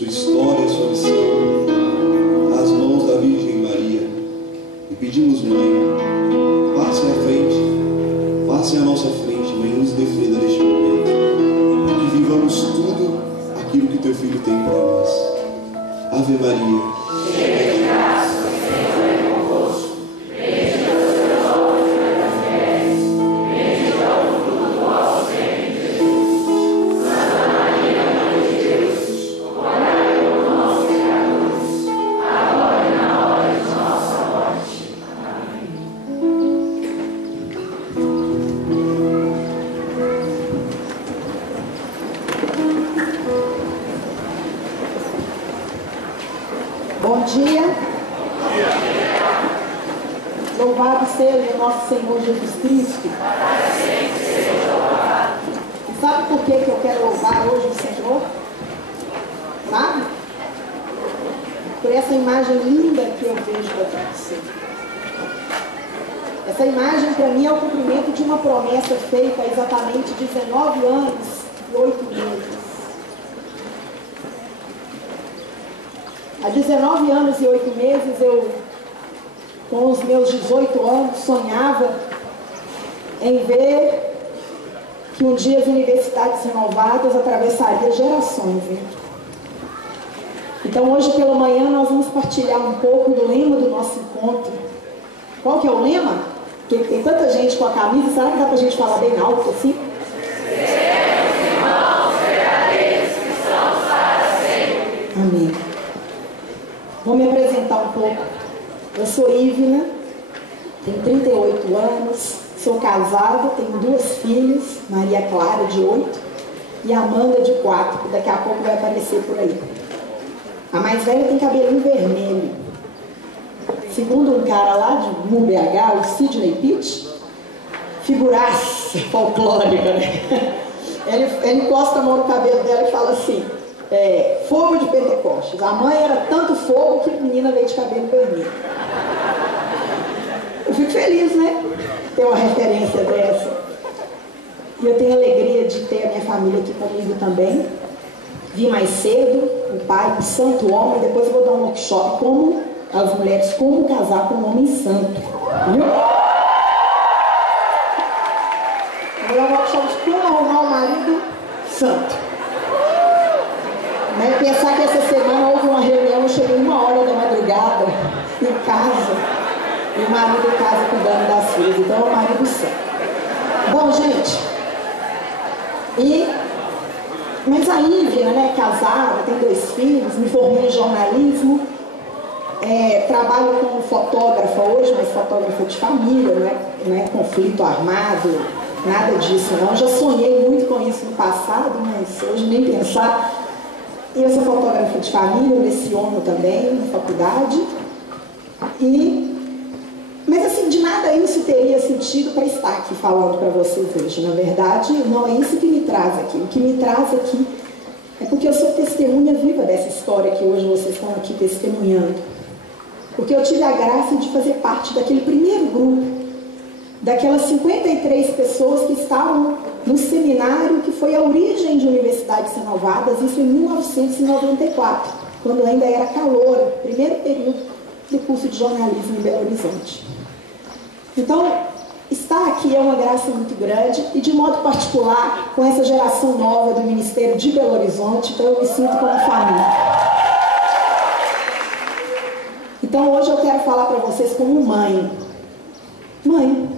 sua história, sua missão, nas mãos da Virgem Maria. E pedimos, Mãe, passe à frente, passe à nossa frente, Mãe, nos defenda neste momento, e que vivamos tudo aquilo que Teu Filho tem para nós. Ave Maria. Bom dia. Louvado seja o nosso Senhor Jesus Cristo. E sabe por que eu quero louvar hoje o Senhor? Sabe? Por essa imagem linda que eu vejo para você. Essa imagem para mim é o cumprimento de uma promessa feita há exatamente 19 anos e 8 meses. Há 19 anos e 8 meses, eu, com os meus 18 anos, sonhava em ver que um dia as universidades renovadas atravessariam gerações. Né? Então, hoje pela manhã, nós vamos partilhar um pouco do lema do nosso encontro. Qual que é o lema? Porque tem tanta gente com a camisa, será que dá para a gente falar bem alto assim? Amém. Vou me apresentar um pouco. Eu sou Ivna, tenho 38 anos, sou casada, tenho 2 filhas, Maria Clara, de 8, e Amanda, de 4, que daqui a pouco vai aparecer por aí. A mais velha tem cabelinho vermelho. Segundo um cara lá de MUBH, o Sidney Pitt, figuraça folclórica, né? Ele encosta a mão no cabelo dela e fala assim: fogo de Pentecostes. A mãe era tanto fogo que a menina veio de cabelo vermelho. Eu fico feliz, né? Ter uma referência dessa. E eu tenho a alegria de ter a minha família aqui comigo também. Vim mais cedo, o pai, um santo homem. Depois eu vou dar um workshop como as mulheres, como casar com um homem santo. Viu? Vou dar um workshop de como arrumar um marido santo. Né? Pensar que essa semana houve uma reunião, eu cheguei 1h da madrugada em casa, e o marido em casa cuidando das filhas. Então é o marido santo. Bom, gente, mas a Ivna, né, casada, tem 2 filhos, me formei em jornalismo, trabalho como fotógrafa hoje, mas fotógrafa de família, não é conflito armado, nada disso não. Já sonhei muito com isso no passado, mas hoje nem pensar. Eu sou fotógrafa de família, eu leciono também na faculdade. Mas assim, de nada isso teria sentido para estar aqui falando para vocês hoje. Na verdade, não é isso que me traz aqui. O que me traz aqui é porque eu sou testemunha viva dessa história que hoje vocês estão aqui testemunhando. Porque eu tive a graça de fazer parte daquele primeiro grupo, daquelas 53 pessoas que estavam no seminário que foi a origem de Universidades Renovadas, isso em 1994, quando ainda era caloura, primeiro período do curso de jornalismo em Belo Horizonte. Então, estar aqui é uma graça muito grande, e de modo particular com essa geração nova do Ministério de Belo Horizonte, então eu me sinto como família. Então hoje eu quero falar para vocês como mãe. Mãe,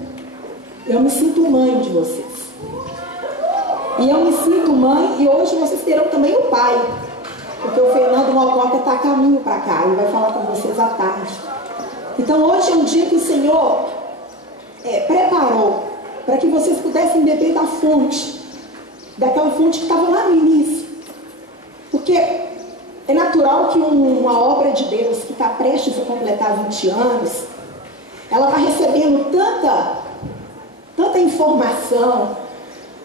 eu me sinto mãe de vocês. E eu me sinto mãe, e hoje vocês terão também o pai, porque o Fernando Mococa está a caminho para cá, ele vai falar com vocês à tarde. Então hoje é um dia que o Senhor preparou para que vocês pudessem beber da fonte, daquela fonte que estava lá no início. Porque é natural que uma obra de Deus que está prestes a completar 20 anos, ela vai recebendo tanta informação,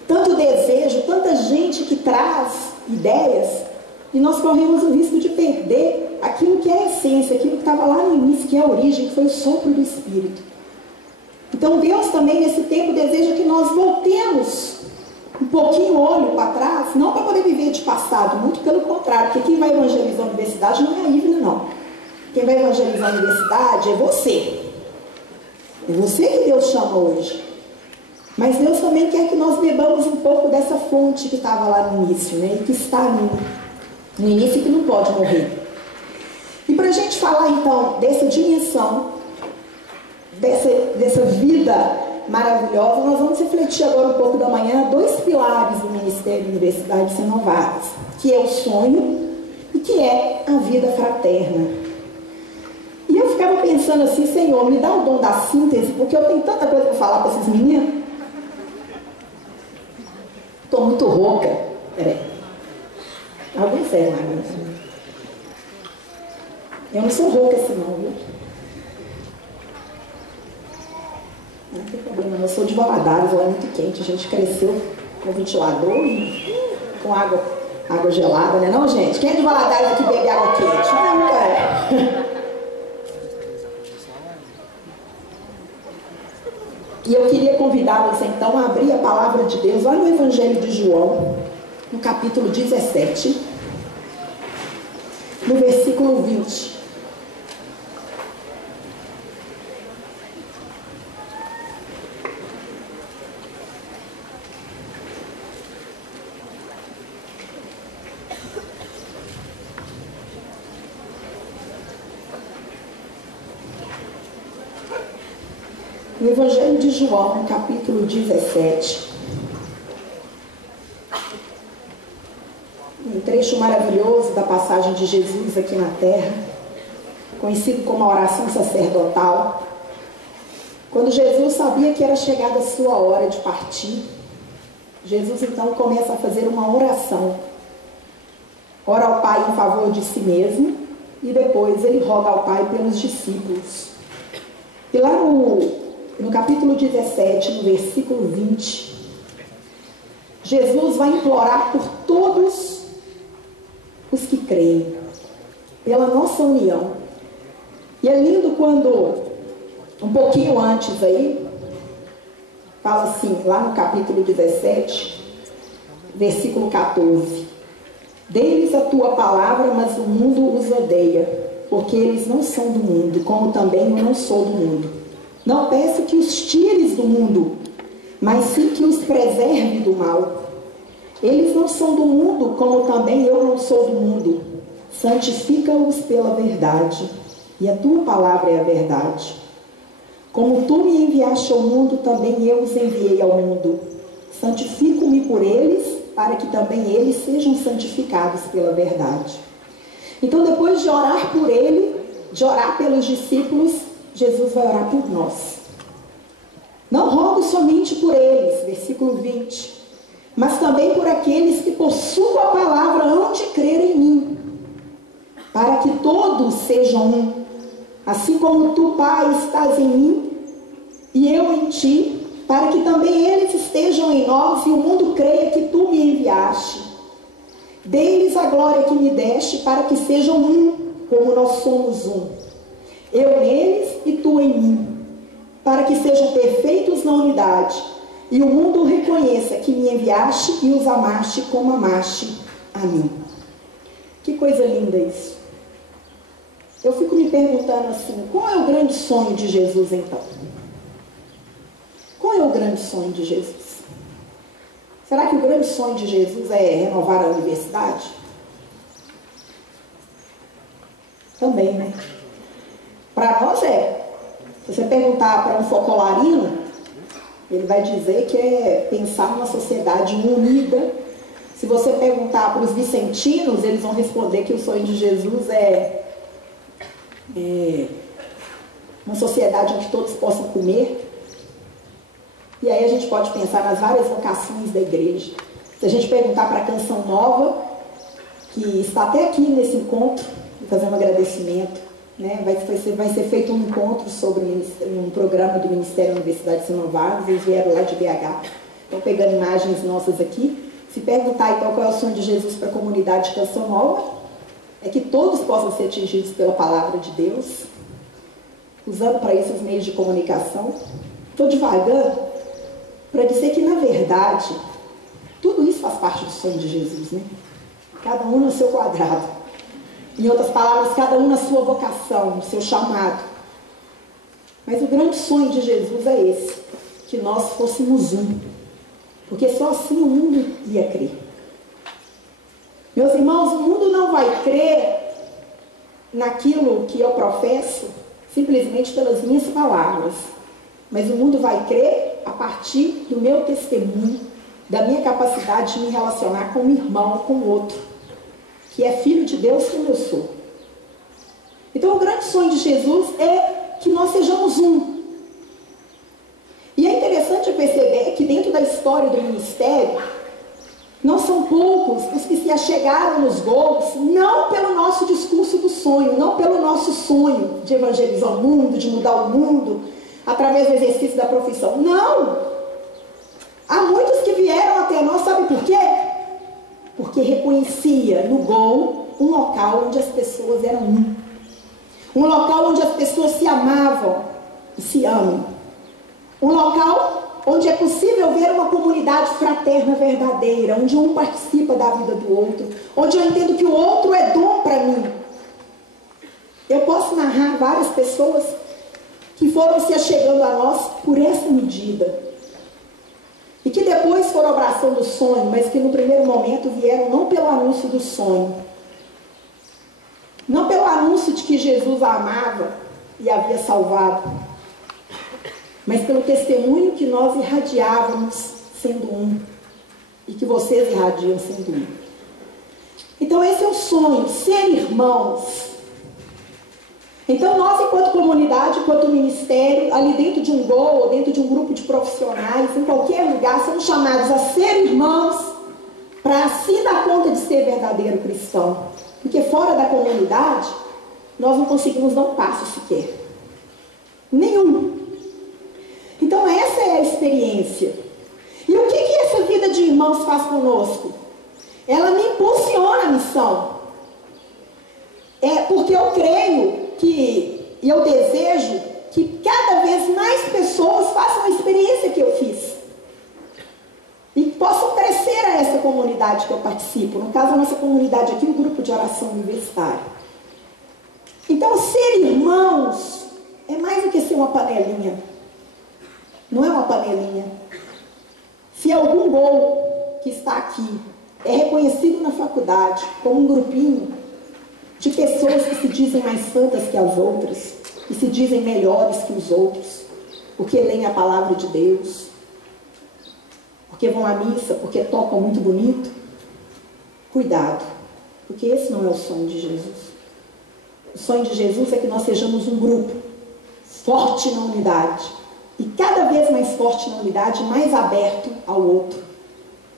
tanto desejo, tanta gente que traz ideias, e nós corremos o risco de perder aquilo que é a essência, aquilo que estava lá no início, que é a origem, que foi o sopro do Espírito. Então Deus também nesse tempo deseja que nós voltemos um pouquinho o olho para trás, não para poder viver de passado, afastado, muito pelo contrário, porque quem vai evangelizar a universidade não é a Ivna, não. Quem vai evangelizar a universidade é você. É você que Deus chama hoje. Mas Deus também quer que nós bebamos um pouco dessa fonte que estava lá no início, né? E que está no início e que não pode morrer. E para a gente falar então dessa dimensão, dessa vida maravilhosa, nós vamos refletir agora um pouco da manhã dois pilares do Ministério da Universidade de Renovadas, que é o sonho e que é a vida fraterna. E eu ficava pensando assim, Senhor, me dá o dom da síntese, porque eu tenho tanta coisa para falar para esses meninos. Estou muito rouca. Peraí. Alguém sério, Maria? Eu não sou rouca assim não, viu? Não tem problema, eu sou de Valadares, lá é muito quente. A gente cresceu com ventilador, com água gelada, né não, gente? Quem é de Valadares aqui bebe água quente? Não, é. E eu queria convidá-los então a abrir a palavra de Deus lá no Evangelho de João, no capítulo 17, no versículo 20. No Evangelho de João, no capítulo 17, um trecho maravilhoso da passagem de Jesus aqui na terra, conhecido como a oração sacerdotal. Quando Jesus sabia que era chegada a sua hora de partir, Jesus então começa a fazer uma oração. Ora ao Pai em favor de si mesmo e depois ele roga ao Pai pelos discípulos. E lá no capítulo 17, no versículo 20, Jesus vai implorar por todos os que creem, pela nossa união. E é lindo quando, um pouquinho antes aí, fala assim, lá no capítulo 17, versículo 14: Deles a tua palavra, mas o mundo os odeia, porque eles não são do mundo, como também eu não sou do mundo. Não peço que os tires do mundo, mas sim que os preserve do mal. Eles não são do mundo, como também eu não sou do mundo. Santifica-os pela verdade, e a tua palavra é a verdade. Como tu me enviaste ao mundo, também eu os enviei ao mundo. Santifico-me por eles, para que também eles sejam santificados pela verdade. Então, depois de orar por ele, de orar pelos discípulos, Jesus vai orar por nós. Não rogo somente por eles, versículo 20, mas também por aqueles que por sua palavra hão de crer em mim, para que todos sejam um, assim como tu, Pai, estás em mim e eu em ti, para que também eles estejam em nós e o mundo creia que tu me enviaste. Dê-lhes a glória que me deste, para que sejam um, como nós somos um. Eu neles e tu em mim, para que sejam perfeitos na unidade, e o mundo reconheça que me enviaste e os amaste como amaste a mim. Que coisa linda isso. Eu fico me perguntando assim, qual é o grande sonho de Jesus então? Qual é o grande sonho de Jesus? Será que o grande sonho de Jesus é renovar a universidade? Também, né? Para nós é. Se você perguntar para um focolarino, ele vai dizer que é pensar numa sociedade unida. Se você perguntar para os vicentinos, eles vão responder que o sonho de Jesus é uma sociedade onde todos possam comer. E aí a gente pode pensar nas várias vocações da igreja. Se a gente perguntar para a Canção Nova, que está até aqui nesse encontro, vou fazer um agradecimento, né? Vai ser feito um encontro sobre um programa do Ministério da Universidade de Renovadas. Eles vieram lá de BH, estão pegando imagens nossas aqui. Se perguntar então qual é o sonho de Jesus para a comunidade de Canção Nova, é que todos possam ser atingidos pela palavra de Deus, usando para isso os meios de comunicação. Estou devagando para dizer que, na verdade, tudo isso faz parte do sonho de Jesus, né? cada um no seu quadrado. Em outras palavras, cada um na sua vocação, no seu chamado. Mas o grande sonho de Jesus é esse, que nós fôssemos um. Porque só assim o mundo ia crer. Meus irmãos, o mundo não vai crer naquilo que eu professo simplesmente pelas minhas palavras. Mas o mundo vai crer a partir do meu testemunho, da minha capacidade de me relacionar com um irmão, com outro, que é filho de Deus como eu sou. Então o grande sonho de Jesus é que nós sejamos um. E é interessante perceber que dentro da história do ministério, não são poucos os que se achegaram nos gols, não pelo nosso discurso do sonho, não pelo nosso sonho de evangelizar o mundo, de mudar o mundo, através do exercício da profissão. Não! Há muitos que vieram até nós, sabe por quê? Porque reconhecia no gol um local onde as pessoas eram um. Um local onde as pessoas se amavam e se amam. Um local onde é possível ver uma comunidade fraterna verdadeira, onde um participa da vida do outro, onde eu entendo que o outro é dom para mim. Eu posso narrar várias pessoas que foram se achegando a nós por essa medida. E que depois foram abraçando o sonho, mas que no primeiro momento vieram não pelo anúncio do sonho, não pelo anúncio de que Jesus a amava e a havia salvado, mas pelo testemunho que nós irradiávamos sendo um, e que vocês irradiam sendo um. Então esse é o sonho, ser irmãos. Então nós, enquanto comunidade, enquanto ministério, ali dentro de um gol, ou dentro de um grupo de profissionais, em qualquer lugar, somos chamados a ser irmãos, para assim dar conta de ser verdadeiro cristão. Porque fora da comunidade, nós não conseguimos dar um passo sequer. Nenhum. Então essa é a experiência. E o que essa vida de irmãos faz conosco? Ela me impulsiona a missão. Porque eu creio e eu desejo que cada vez mais pessoas façam a experiência que eu fiz. E possam crescer a essa comunidade que eu participo. No caso, a nossa comunidade aqui, o grupo de oração universitário. Então, ser irmãos é mais do que ser uma panelinha. Não é uma panelinha. Se algum gol que está aqui é reconhecido na faculdade como um grupinho de pessoas que se dizem mais santas que as outras, que se dizem melhores que os outros, porque leem a palavra de Deus, porque vão à missa, porque tocam muito bonito, cuidado, porque esse não é o sonho de Jesus. O sonho de Jesus é que nós sejamos um grupo forte na unidade, e cada vez mais forte na unidade, mais aberto ao outro,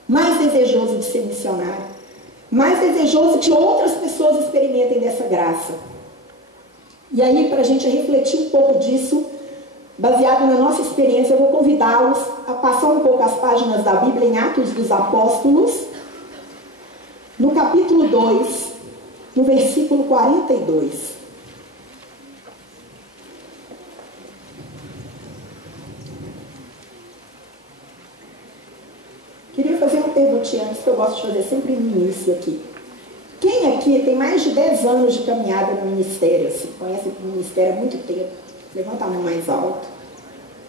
mais desejoso de ser missionário, mais desejoso que outras pessoas experimentem dessa graça. E aí, para a gente refletir um pouco disso, baseado na nossa experiência, eu vou convidá-los a passar um pouco as páginas da Bíblia em Atos dos Apóstolos, no capítulo 2, no versículo 42. Queria fazer uma perguntinha antes, que eu gosto de fazer sempre no início aqui. Quem aqui tem mais de 10 anos de caminhada no ministério? Assim, conhece o ministério há muito tempo? Levanta a mão mais alto.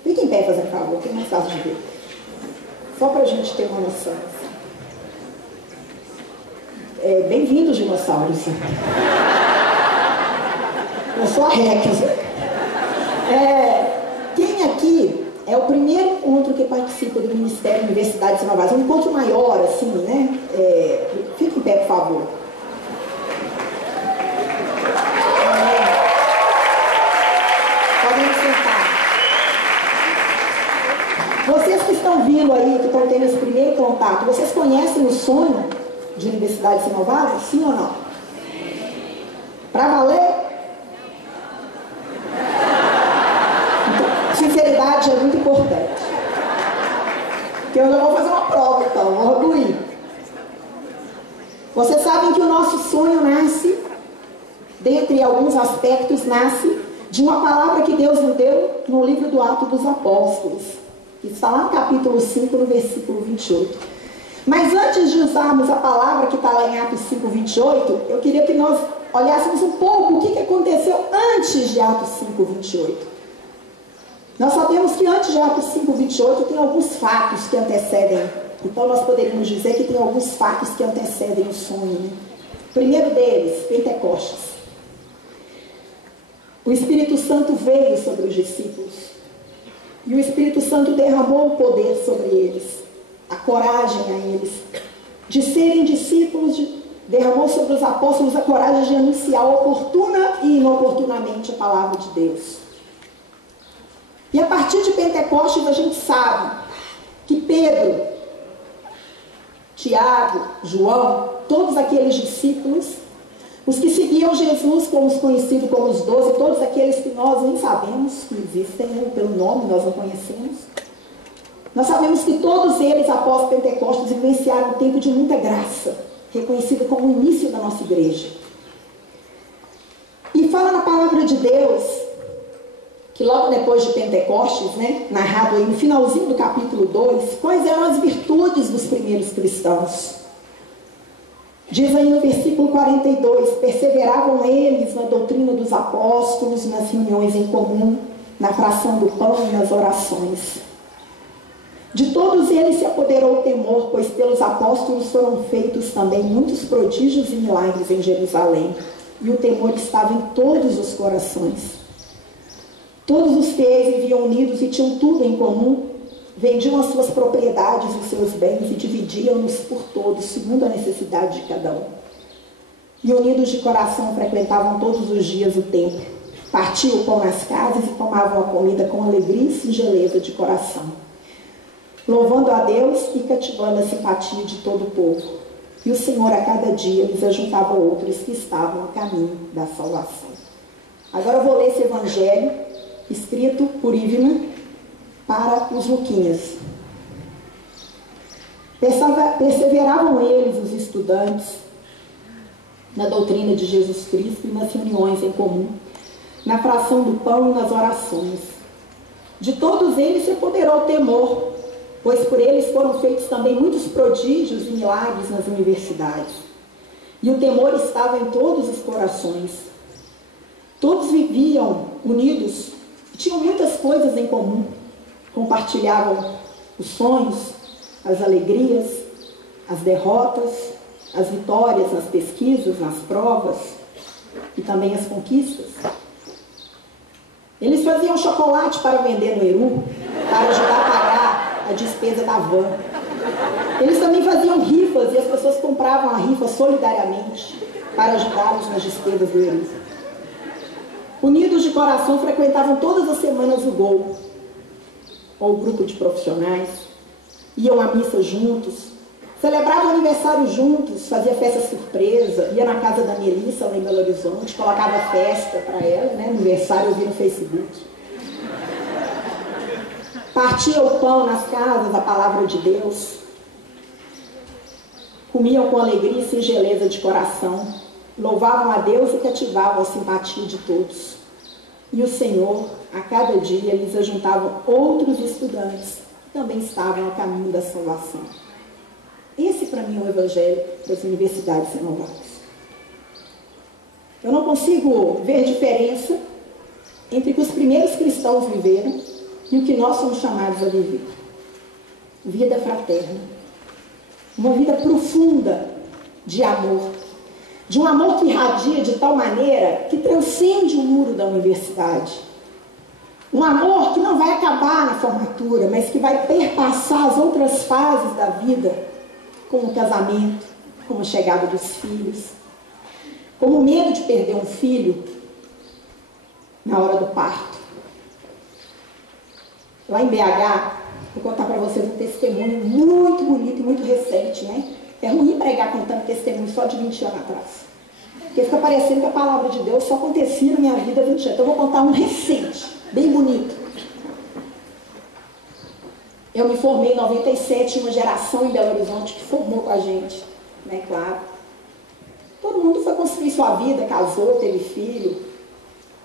Fique em pé, fazendo favor, que é mais fácil de ver. Só para a gente ter uma noção. Bem-vindos, dinossauros. Eu sou a Rex. Quem aqui é o primeiro encontro que participa do Ministério Universidade de Inovação? Um encontro maior, assim, né? Fique em pé, por favor. Podem sentar. Vocês que estão vindo aí, que estão tendo esse primeiro contato, vocês conhecem o sonho de Universidades Inovadas? Sim ou não? Para valer? Então, sinceridade é muito importante. Porque eu já vou fazer uma prova, então, vou orgulhar. Vocês sabem que o nosso sonho nasce, dentre alguns aspectos, nasce de uma palavra que Deus nos deu no livro do Atos dos Apóstolos, que está lá no capítulo 5, no versículo 28. Mas antes de usarmos a palavra que está lá em Atos 5:28, eu queria que nós olhássemos um pouco o que aconteceu antes de Atos 5:28. Nós sabemos que antes de Atos 5:28 tem alguns fatos que antecedem. Então nós poderíamos dizer que tem alguns fatos que antecedem o sonho, né? O primeiro deles, Pentecostes. O Espírito Santo veio sobre os discípulos. E o Espírito Santo derramou o poder sobre eles, a coragem a eles de serem discípulos, derramou sobre os apóstolos a coragem de anunciar oportuna e inoportunamente a palavra de Deus. E a partir de Pentecostes a gente sabe que Pedro, Tiago, João, todos aqueles discípulos, os que seguiam Jesus, como os conhecidos como os 12, todos aqueles que nós nem sabemos que existem, né? Pelo nome nós não conhecemos. Nós sabemos que todos eles, após Pentecostes, vivenciaram um tempo de muita graça, reconhecido como o início da nossa igreja. E fala na palavra de Deus que logo depois de Pentecostes, né, narrado aí no finalzinho do capítulo 2, quais eram as virtudes dos primeiros cristãos. Diz aí no versículo 42, perseveravam eles na doutrina dos apóstolos, nas reuniões em comum, na fração do pão e nas orações. De todos eles se apoderou o temor, pois pelos apóstolos foram feitos também muitos prodígios e milagres em Jerusalém, e o temor estava em todos os corações. Todos os fiéis viviam unidos e tinham tudo em comum, vendiam as suas propriedades e os seus bens e dividiam-nos por todos, segundo a necessidade de cada um. E unidos de coração frequentavam todos os dias o templo, partiam o pão nas casas e tomavam a comida com alegria e singeleza de coração, louvando a Deus e cativando a simpatia de todo o povo. E o Senhor a cada dia lhes ajuntava outros que estavam a caminho da salvação. Agora eu vou ler esse evangelho escrito por Ivna para os Luquinhas. Perseveravam eles, os estudantes, na doutrina de Jesus Cristo e nas reuniões em comum, na fração do pão e nas orações. De todos eles se apoderou o temor, pois por eles foram feitos também muitos prodígios e milagres nas universidades. E o temor estava em todos os corações. Todos viviam unidos, tinham muitas coisas em comum, compartilhavam os sonhos, as alegrias, as derrotas, as vitórias nas pesquisas, nas provas e também as conquistas. Eles faziam chocolate para vender no Eru, para ajudar a pagar a despesa da van. Eles também faziam rifas e as pessoas compravam a rifa solidariamente para ajudá-los nas despesas do Eru. Unidos de coração, frequentavam todas as semanas o GOL, ou o grupo de profissionais, iam à missa juntos, celebravam aniversário juntos, fazia festa surpresa, ia na casa da Melissa, lá em Belo Horizonte, colocava festa para ela, né? Aniversário eu vi no Facebook. Partia o pão nas casas, a palavra de Deus, comiam com alegria e singeleza de coração, louvavam a Deus e cativavam a simpatia de todos. E o Senhor, a cada dia, lhes ajuntava outros estudantes que também estavam a caminho da salvação. Esse, para mim, é o Evangelho das universidades renovadas. Eu não consigo ver diferença entre o que os primeiros cristãos viveram e o que nós somos chamados a viver. Vida fraterna. Uma vida profunda de amor. De um amor que irradia de tal maneira que transcende o muro da universidade. Um amor que não vai acabar na formatura, mas que vai perpassar as outras fases da vida, como o casamento, como a chegada dos filhos, como o medo de perder um filho na hora do parto. Lá em BH, vou contar para vocês um testemunho muito bonito e muito recente, né? É ruim pregar contando testemunho só de 20 anos atrás. Porque fica parecendo que a palavra de Deus só acontecia na minha vida há 20 anos. Então eu vou contar um recente, bem bonito. Eu me formei em 97, uma geração em Belo Horizonte que formou com a gente, né, claro. Todo mundo foi construir sua vida, casou, teve filho.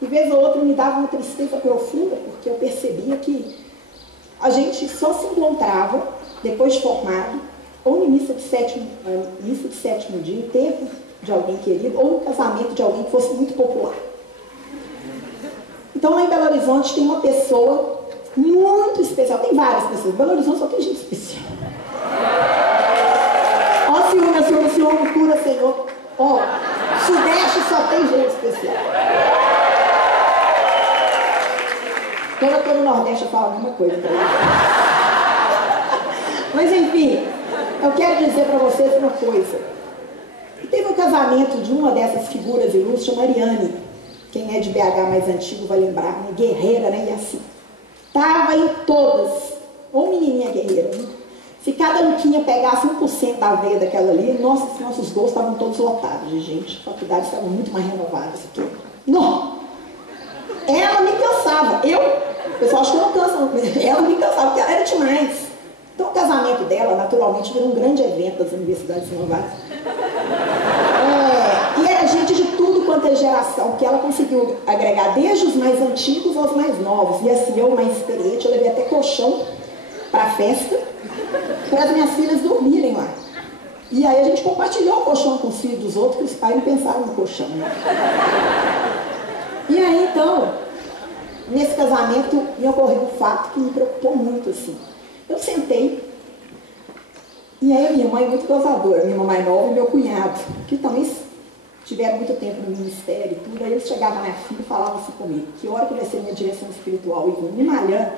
De vez ou outra me dava uma tristeza profunda, porque eu percebia que a gente só se encontrava, depois de formado, ou em missa de sétimo dia, enterro de alguém querido, ou no casamento de alguém que fosse muito popular. Então, lá em Belo Horizonte tem uma pessoa muito especial. Tem várias pessoas. Belo Horizonte só tem gente especial. Ó, ciúme, cura, Senhor. Ó, Sudeste só tem gente especial. Quando eu estou no Nordeste, eu falo a mesma coisa para eles. Mas, enfim, eu quero dizer para vocês uma coisa. Teve um casamento de uma dessas figuras ilustres, Mariane. Quem é de BH mais antigo vai lembrar, né? Guerreira, né? E assim. Estava em todas. Ou menininha guerreira, né? Se cada luquinha pegasse 1% da veia daquela ali, nossos gols estavam todos lotados de gente. As faculdades estavam muito mais renovadas aqui. Não! Ela me cansava. O pessoal acha que eu não canso. Ela me cansava, porque ela era demais. Então o casamento dela, naturalmente, virou um grande evento das universidades renovadas. E era gente de tudo quanto é geração, que ela conseguiu agregar desde os mais antigos aos mais novos. E assim, eu mais experiente, eu levei até colchão para a festa, para as minhas filhas dormirem lá. E aí a gente compartilhou o colchão com os filhos dos outros, que os pais não pensaram no colchão, né? E aí então, nesse casamento, me ocorreu um fato que me preocupou muito, assim. Eu sentei, e aí a minha mãe, muito gozadora, minha mamãe nova e meu cunhado, que também tiveram muito tempo no ministério e tudo, aí eles chegavam na minha filha e falavam assim comigo, que hora que vai ser minha direção espiritual, e me malhando,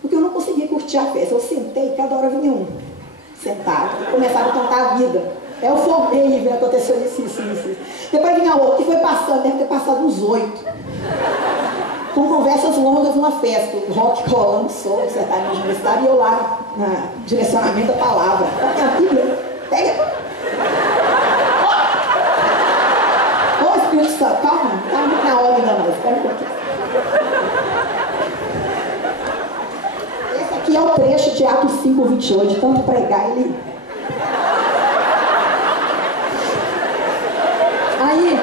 porque eu não conseguia curtir a festa. Eu sentei, cada hora vinha um sentado, e começava a contar a vida. Eu formei, aconteceu isso. Depois vinha outro, que foi passando, deve ter passado uns 8. Com conversas longas numa festa, o rock rolando, sou sertanejo universitário, e eu lá no direcionamento da palavra. A Bíblia, pega. Ô Espírito Santo, calma, tá muito na hora ainda mais, espera um pouquinho. Esse aqui é o trecho de Atos 5:28, de tanto pregar ele. Aí,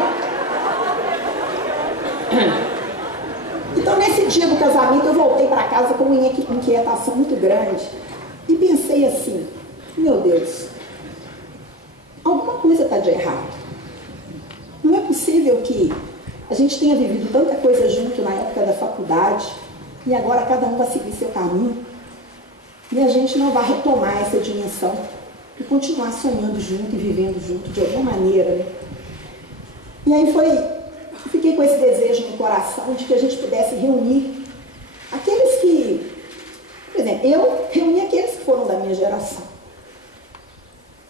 então nesse dia do casamento eu voltei para casa com uma inquietação muito grande e pensei assim, meu Deus, alguma coisa está de errado. Não é possível que a gente tenha vivido tanta coisa junto na época da faculdade e agora cada um vai seguir seu caminho e a gente não vai retomar essa dimensão e continuar sonhando junto e vivendo junto de alguma maneira, né? E aí eu fiquei com esse desejo no coração de que a gente pudesse reunir aqueles que, por exemplo, eu reuni aqueles que foram da minha geração.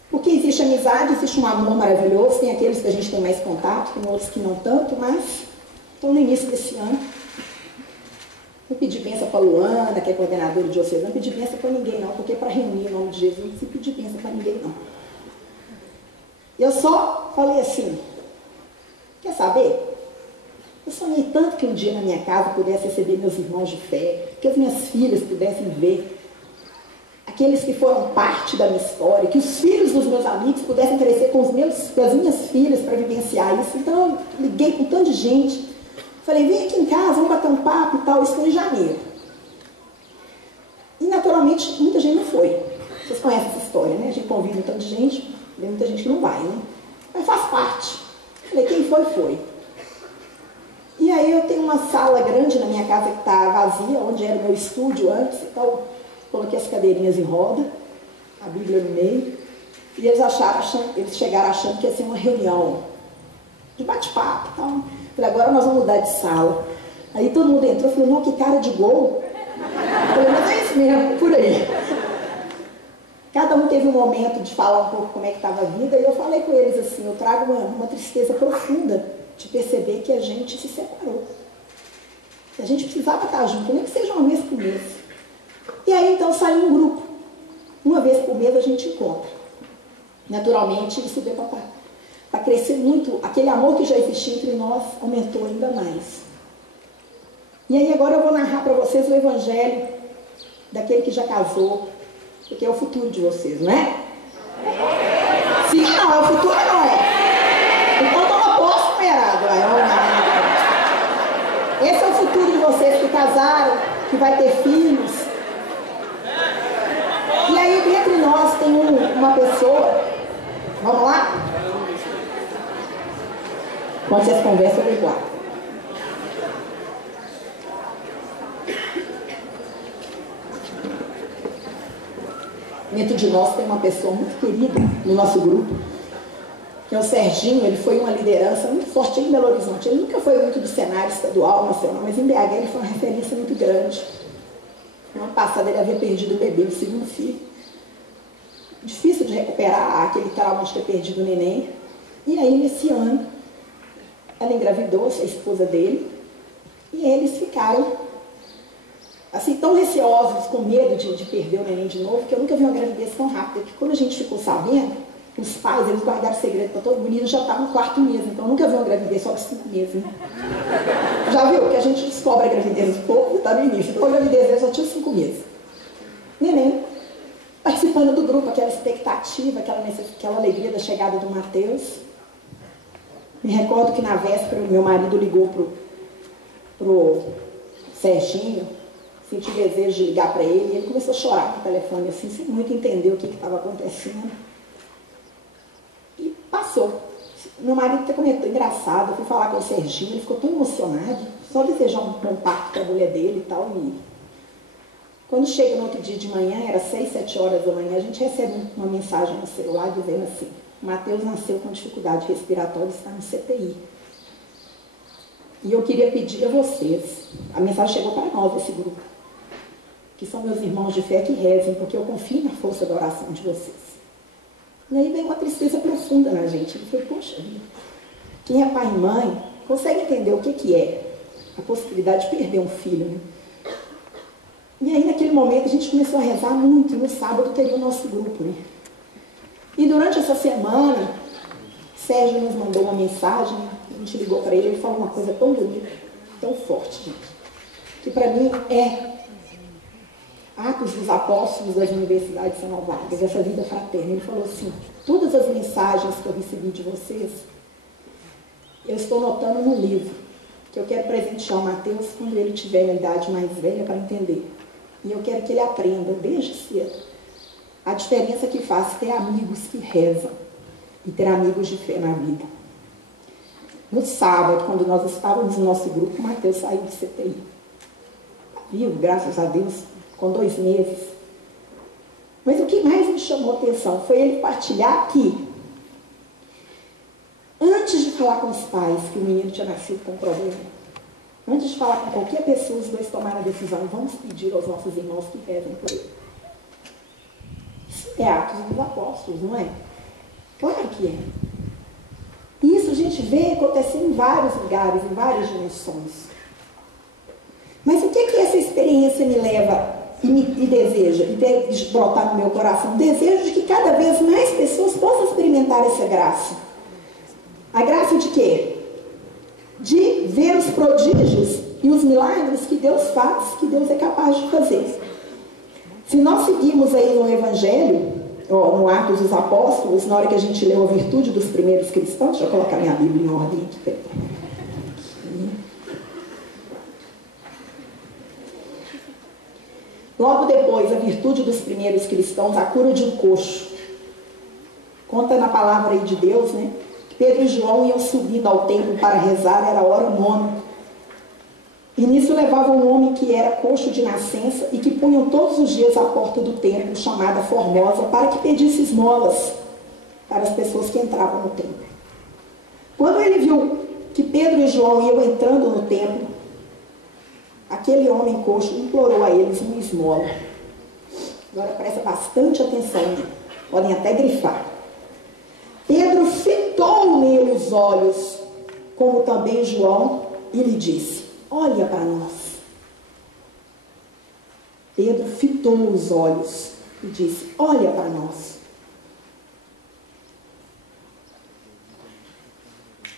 Porque existe amizade, existe um amor maravilhoso, tem aqueles que a gente tem mais contato, tem outros que não tanto, mas então no início desse ano, não pedi bênção para a Luana, que é coordenadora diocesana, não pedi bênção para ninguém não, porque para reunir em nome de Jesus não se pedir bênção para ninguém não. Eu só falei assim, quer saber? Eu sonhei tanto que um dia na minha casa pudesse receber meus irmãos de fé, que as minhas filhas pudessem ver aqueles que foram parte da minha história, que os filhos dos meus amigos pudessem crescer com as minhas filhas para vivenciar isso. Então eu liguei com tanta gente, falei, vem aqui em casa, vamos bater um papo e tal. Isso foi em janeiro. E naturalmente muita gente não foi. Vocês conhecem essa história, né? A gente convida um tanto de gente, tem muita gente que não vai, né? Mas faz parte. Falei, quem foi, foi. E aí eu tenho uma sala grande na minha casa que está vazia, onde era o meu estúdio antes, então coloquei as cadeirinhas em roda, a Bíblia no meio, e eles chegaram achando que ia ser uma reunião de bate-papo e tal. Falei, agora nós vamos mudar de sala. Aí todo mundo entrou e falou, não, que cara de gol. Eu falei, mas é isso mesmo, por aí. Cada um teve um momento de falar um pouco como é que estava a vida, e eu falei com eles assim, eu trago uma tristeza profunda de perceber que a gente se separou. A gente precisava estar junto, nem que seja uma vez por mês. E aí então saiu um grupo. Uma vez por mês a gente encontra. Naturalmente isso deu para crescer muito. Aquele amor que já existia entre nós aumentou ainda mais. E aí agora eu vou narrar para vocês o evangelho daquele que já casou, porque é o futuro de vocês, não é? Sim, não, é o futuro, não é? Então toma posse, numerado. Esse é o futuro de vocês que casaram, que vai ter filhos. E aí, dentre nós, tem uma pessoa Quando vocês conversam, eu guardo. Dentro de nós tem uma pessoa muito querida no nosso grupo, que é o Serginho. Ele foi uma liderança muito forte em Belo Horizonte. Ele nunca foi muito do cenário estadual, nacional, mas em BH ele foi uma referência muito grande. No ano passado ele havia perdido o bebê, o segundo filho. Difícil de recuperar aquele trauma de ter perdido o neném. E aí, nesse ano, ela engravidou, a esposa dele, e eles ficaram assim, tão receosos, com medo de perder o neném de novo, que eu nunca vi uma gravidez tão rápida, que quando a gente ficou sabendo, os pais, eles guardaram o segredo para todo mundo, já estava no 4º mês, então eu nunca vi uma gravidez só de 5 meses, né? Já viu? Que a gente descobre a gravidez um pouco, está no início, então a gravidez dele já tinha 5 meses. Neném, participando do grupo, aquela expectativa, aquela alegria da chegada do Mateus. Me recordo que na véspera, meu marido ligou pro Serginho, senti desejo de ligar para ele, e ele começou a chorar no telefone, assim, sem muito entender o que estava acontecendo. E passou. Meu marido até comentou, engraçado, eu fui falar com o Serginho, ele ficou tão emocionado, só desejar um bom parto para a mulher dele e tal. E quando chega no outro dia de manhã, era 6, 7 horas da manhã, a gente recebe uma mensagem no celular dizendo assim: Mateus nasceu com dificuldade respiratória e está no CTI. E eu queria pedir a vocês, a mensagem chegou para nós, esse grupo, que são meus irmãos de fé, que rezem, porque eu confio na força da oração de vocês. E aí vem uma tristeza profunda na gente. Ele foi, poxa vida, quem é pai e mãe consegue entender o que é a possibilidade de perder um filho, né? E aí naquele momento a gente começou a rezar muito, e no sábado teria o nosso grupo, né? E durante essa semana, Sérgio nos mandou uma mensagem, a gente ligou para ele, ele falou uma coisa tão bonita, tão forte, gente, que para mim é Atos dos Apóstolos das Universidades São Vargas, essa vida fraterna. Ele falou assim: todas as mensagens que eu recebi de vocês, eu estou notando no livro, que eu quero presentear o Mateus quando ele tiver na idade mais velha para entender. E eu quero que ele aprenda, desde cedo, a diferença que faz ter amigos que rezam e ter amigos de fé na vida. No sábado, quando nós estávamos no nosso grupo, o Mateus saiu do CTI. Vivo, graças a Deus, com 2 meses. Mas o que mais me chamou a atenção foi ele partilhar que, antes de falar com os pais que o menino tinha nascido com problema, antes de falar com qualquer pessoa, os dois tomaram a decisão: vamos pedir aos nossos irmãos que rezem por ele. Isso é Atos dos Apóstolos, não é? Claro que é. E isso a gente vê acontecer em vários lugares, em várias dimensões. Mas o que essa experiência me leva e deseja, e deve brotar no meu coração? O desejo de que cada vez mais pessoas possam experimentar essa graça. A graça de quê? De ver os prodígios e os milagres que Deus faz, que Deus é capaz de fazer. Se nós seguirmos aí no Evangelho, no Atos dos Apóstolos, na hora que a gente leu a virtude dos primeiros cristãos, deixa eu colocar minha Bíblia em ordem aqui. Logo depois, a virtude dos primeiros cristãos, a cura de um coxo. Conta na palavra aí de Deus, né? Pedro e João iam subindo ao templo para rezar, era a hora 9. E nisso levavam um homem que era coxo de nascença e que punham todos os dias à porta do templo, chamada Formosa, para que pedisse esmolas para as pessoas que entravam no templo. Quando ele viu que Pedro e João iam entrando no templo, aquele homem coxo implorou a eles uma esmola. Agora presta bastante atenção, né? Podem até grifar. Pedro fitou nele os olhos, como também João, e lhe disse: olha para nós. Pedro fitou os olhos e disse: olha para nós.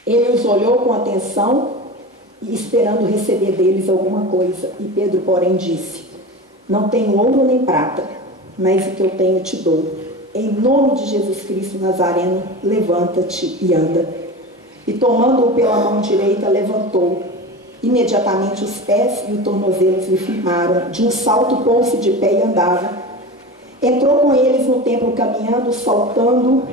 Ele os olhou com atenção e esperando receber deles alguma coisa. E Pedro, porém, disse: não tenho ouro nem prata, mas o que eu tenho te dou. Em nome de Jesus Cristo Nazareno, levanta-te e anda. E tomando-o pela mão direita, levantou. Imediatamente os pés e os tornozelos lhe firmaram. De um salto pôs-se de pé e andava. Entrou com eles no templo caminhando, saltando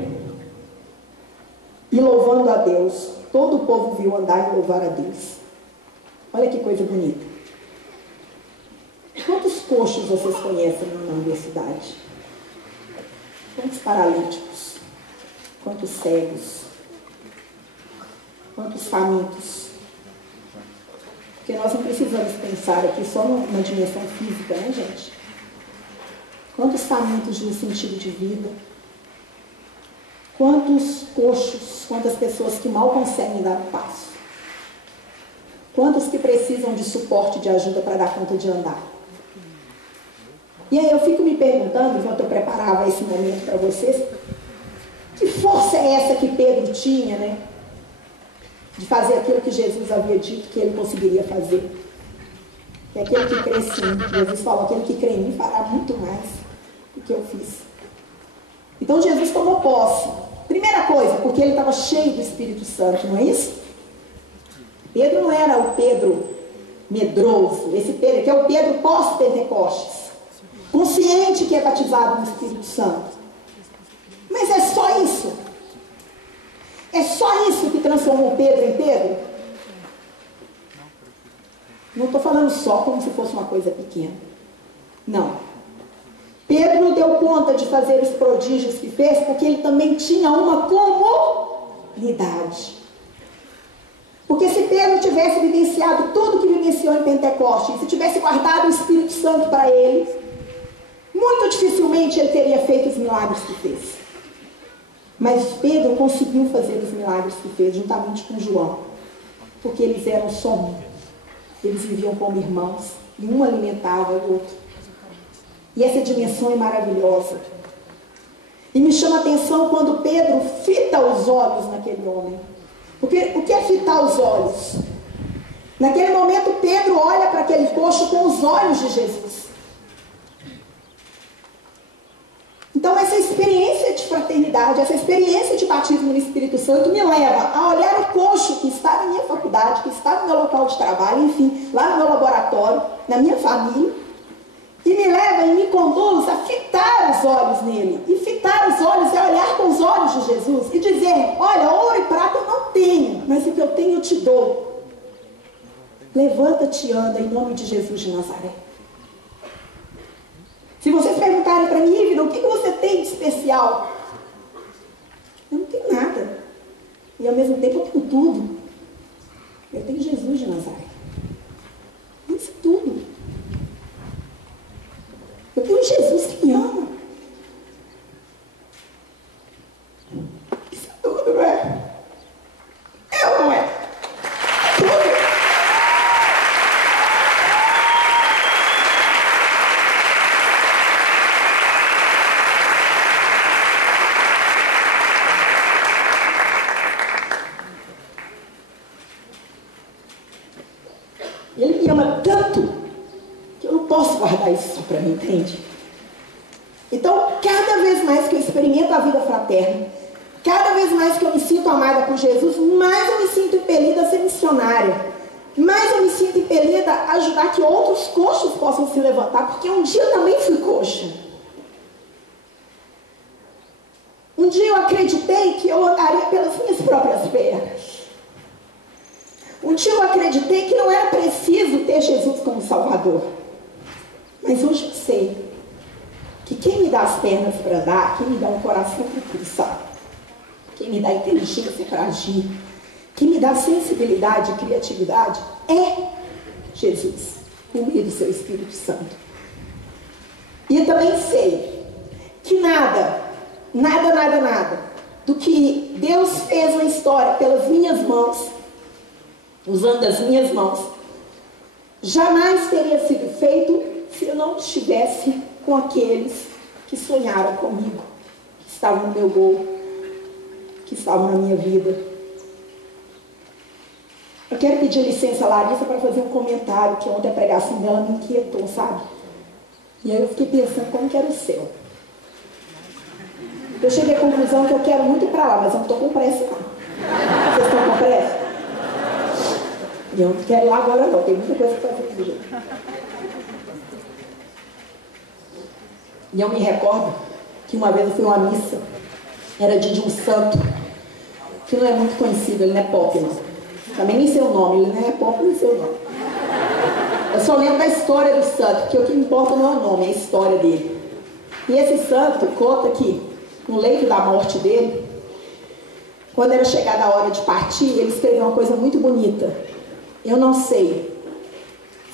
e louvando a Deus. todo o povo viu andar e louvar a Deus. Olha que coisa bonita. Quantos coxos vocês conhecem na universidade? Quantos paralíticos? Quantos cegos? Quantos famintos? Porque nós não precisamos pensar aqui só na dimensão física, né, gente? Quantos famintos de um sentido de vida? Quantos coxos, quantas pessoas que mal conseguem dar um passo? Quantos que precisam de suporte, de ajuda para dar conta de andar? E aí eu fico me perguntando, enquanto eu preparava esse momento para vocês, que força é essa que Pedro tinha, né? De fazer aquilo que Jesus havia dito que ele conseguiria fazer. Que aquele que crê sim, Jesus falou, aquele que crê em mim fará muito mais do que eu fiz. Então Jesus tomou posse. Primeira coisa, porque ele estava cheio do Espírito Santo, não é isso? Pedro não era o Pedro medroso, esse Pedro que é o Pedro pós-Pentecostes, consciente que é batizado no Espírito Santo. Mas é só isso? É só isso que transformou Pedro em Pedro? Não estou falando só como se fosse uma coisa pequena. Não. Pedro deu conta de fazer os prodígios que fez porque ele também tinha uma comunidade. Porque se Pedro tivesse vivenciado tudo que vivenciou em Pentecostes, se tivesse guardado o Espírito Santo para ele, muito dificilmente ele teria feito os milagres que fez. Mas Pedro conseguiu fazer os milagres que fez, juntamente com João, porque eles eram só um. Eles viviam como irmãos, e um alimentava o outro. E essa dimensão é maravilhosa. E me chama a atenção quando Pedro fita os olhos naquele homem. Porque o que é fitar os olhos? Naquele momento Pedro olha para aquele coxo com os olhos de Jesus. Então essa experiência de fraternidade, essa experiência de batismo no Espírito Santo me leva a olhar o coxo que está na minha faculdade, que está no meu local de trabalho, enfim, lá no meu laboratório, na minha família, e me leva e me conduz a fitar os olhos nele. E fitar os olhos é olhar com os olhos de Jesus e dizer, olha, ouro e prata eu não tenho, mas o que eu tenho eu te dou. Levanta-te e anda em nome de Jesus de Nazaré. Se vocês perguntarem para mim, Ívila, o que você tem de especial? Eu não tenho nada. E ao mesmo tempo eu tenho tudo. Eu tenho Jesus de Nazaré. Isso é tudo. Eu tenho Jesus que me ama. Isso é tudo, não é? É ou não é? Tudo. Ele me ama tanto que eu não posso guardar isso só para mim, entende? Então, cada vez mais que eu experimento a vida fraterna, cada vez mais que eu me sinto amada por Jesus, mais eu me sinto impelida a ser missionária, mais eu me sinto impelida a ajudar que outros coxos possam se levantar, porque um dia eu também fui coxa. Um dia eu acreditei que eu andaria pelas minhas próprias pernas. Um dia eu acreditei que não era preciso ter Jesus como Salvador. Mas hoje eu sei que quem me dá as pernas para andar, quem me dá um coração para pensar, quem me dá inteligência para agir, quem me dá sensibilidade e criatividade é Jesus, por meio do seu Espírito Santo. E eu também sei que nada do que Deus fez na história pelas minhas mãos, usando as minhas mãos, jamais teria sido feito se eu não estivesse com aqueles que sonharam comigo, que estavam no meu gol, que estavam na minha vida. Eu quero pedir licença a Larissa para fazer um comentário, que ontem a pregação dela me inquietou, sabe? E aí eu fiquei pensando como que era o céu. Eu cheguei à conclusão que eu quero muito ir para lá, mas eu não estou com pressa não. Vocês estão com pressa? E eu não quero ir lá agora não, tem muita coisa para fazer desse jeito. E eu me recordo que uma vez eu fui a uma missa, era dia de um santo, que não é muito conhecido, ele não é pop, não. Também nem sei o nome, ele não é pop, nem sei o nome. Eu só lembro da história do santo, porque o que importa não é o nome, é a história dele. E esse santo conta que, no leito da morte dele, quando era chegada a hora de partir, ele escreveu uma coisa muito bonita. Eu não sei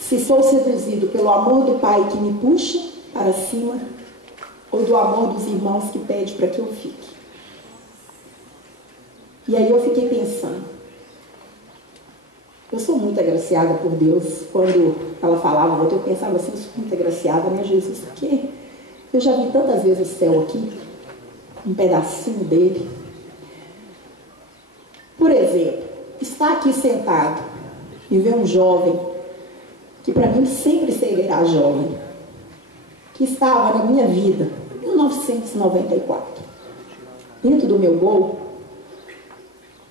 se sou seduzido pelo amor do Pai que me puxa para cima ou do amor dos irmãos que pede para que eu fique. E aí eu fiquei pensando, eu sou muito agraciada por Deus. Quando ela falava, eu pensava assim, eu sou muito agraciada, né, Jesus? Porque eu já vi tantas vezes o céu aqui, um pedacinho dele. Por exemplo, estar aqui sentado e ver um jovem, que para mim sempre será jovem, que estava na minha vida em 1994, dentro do meu gol,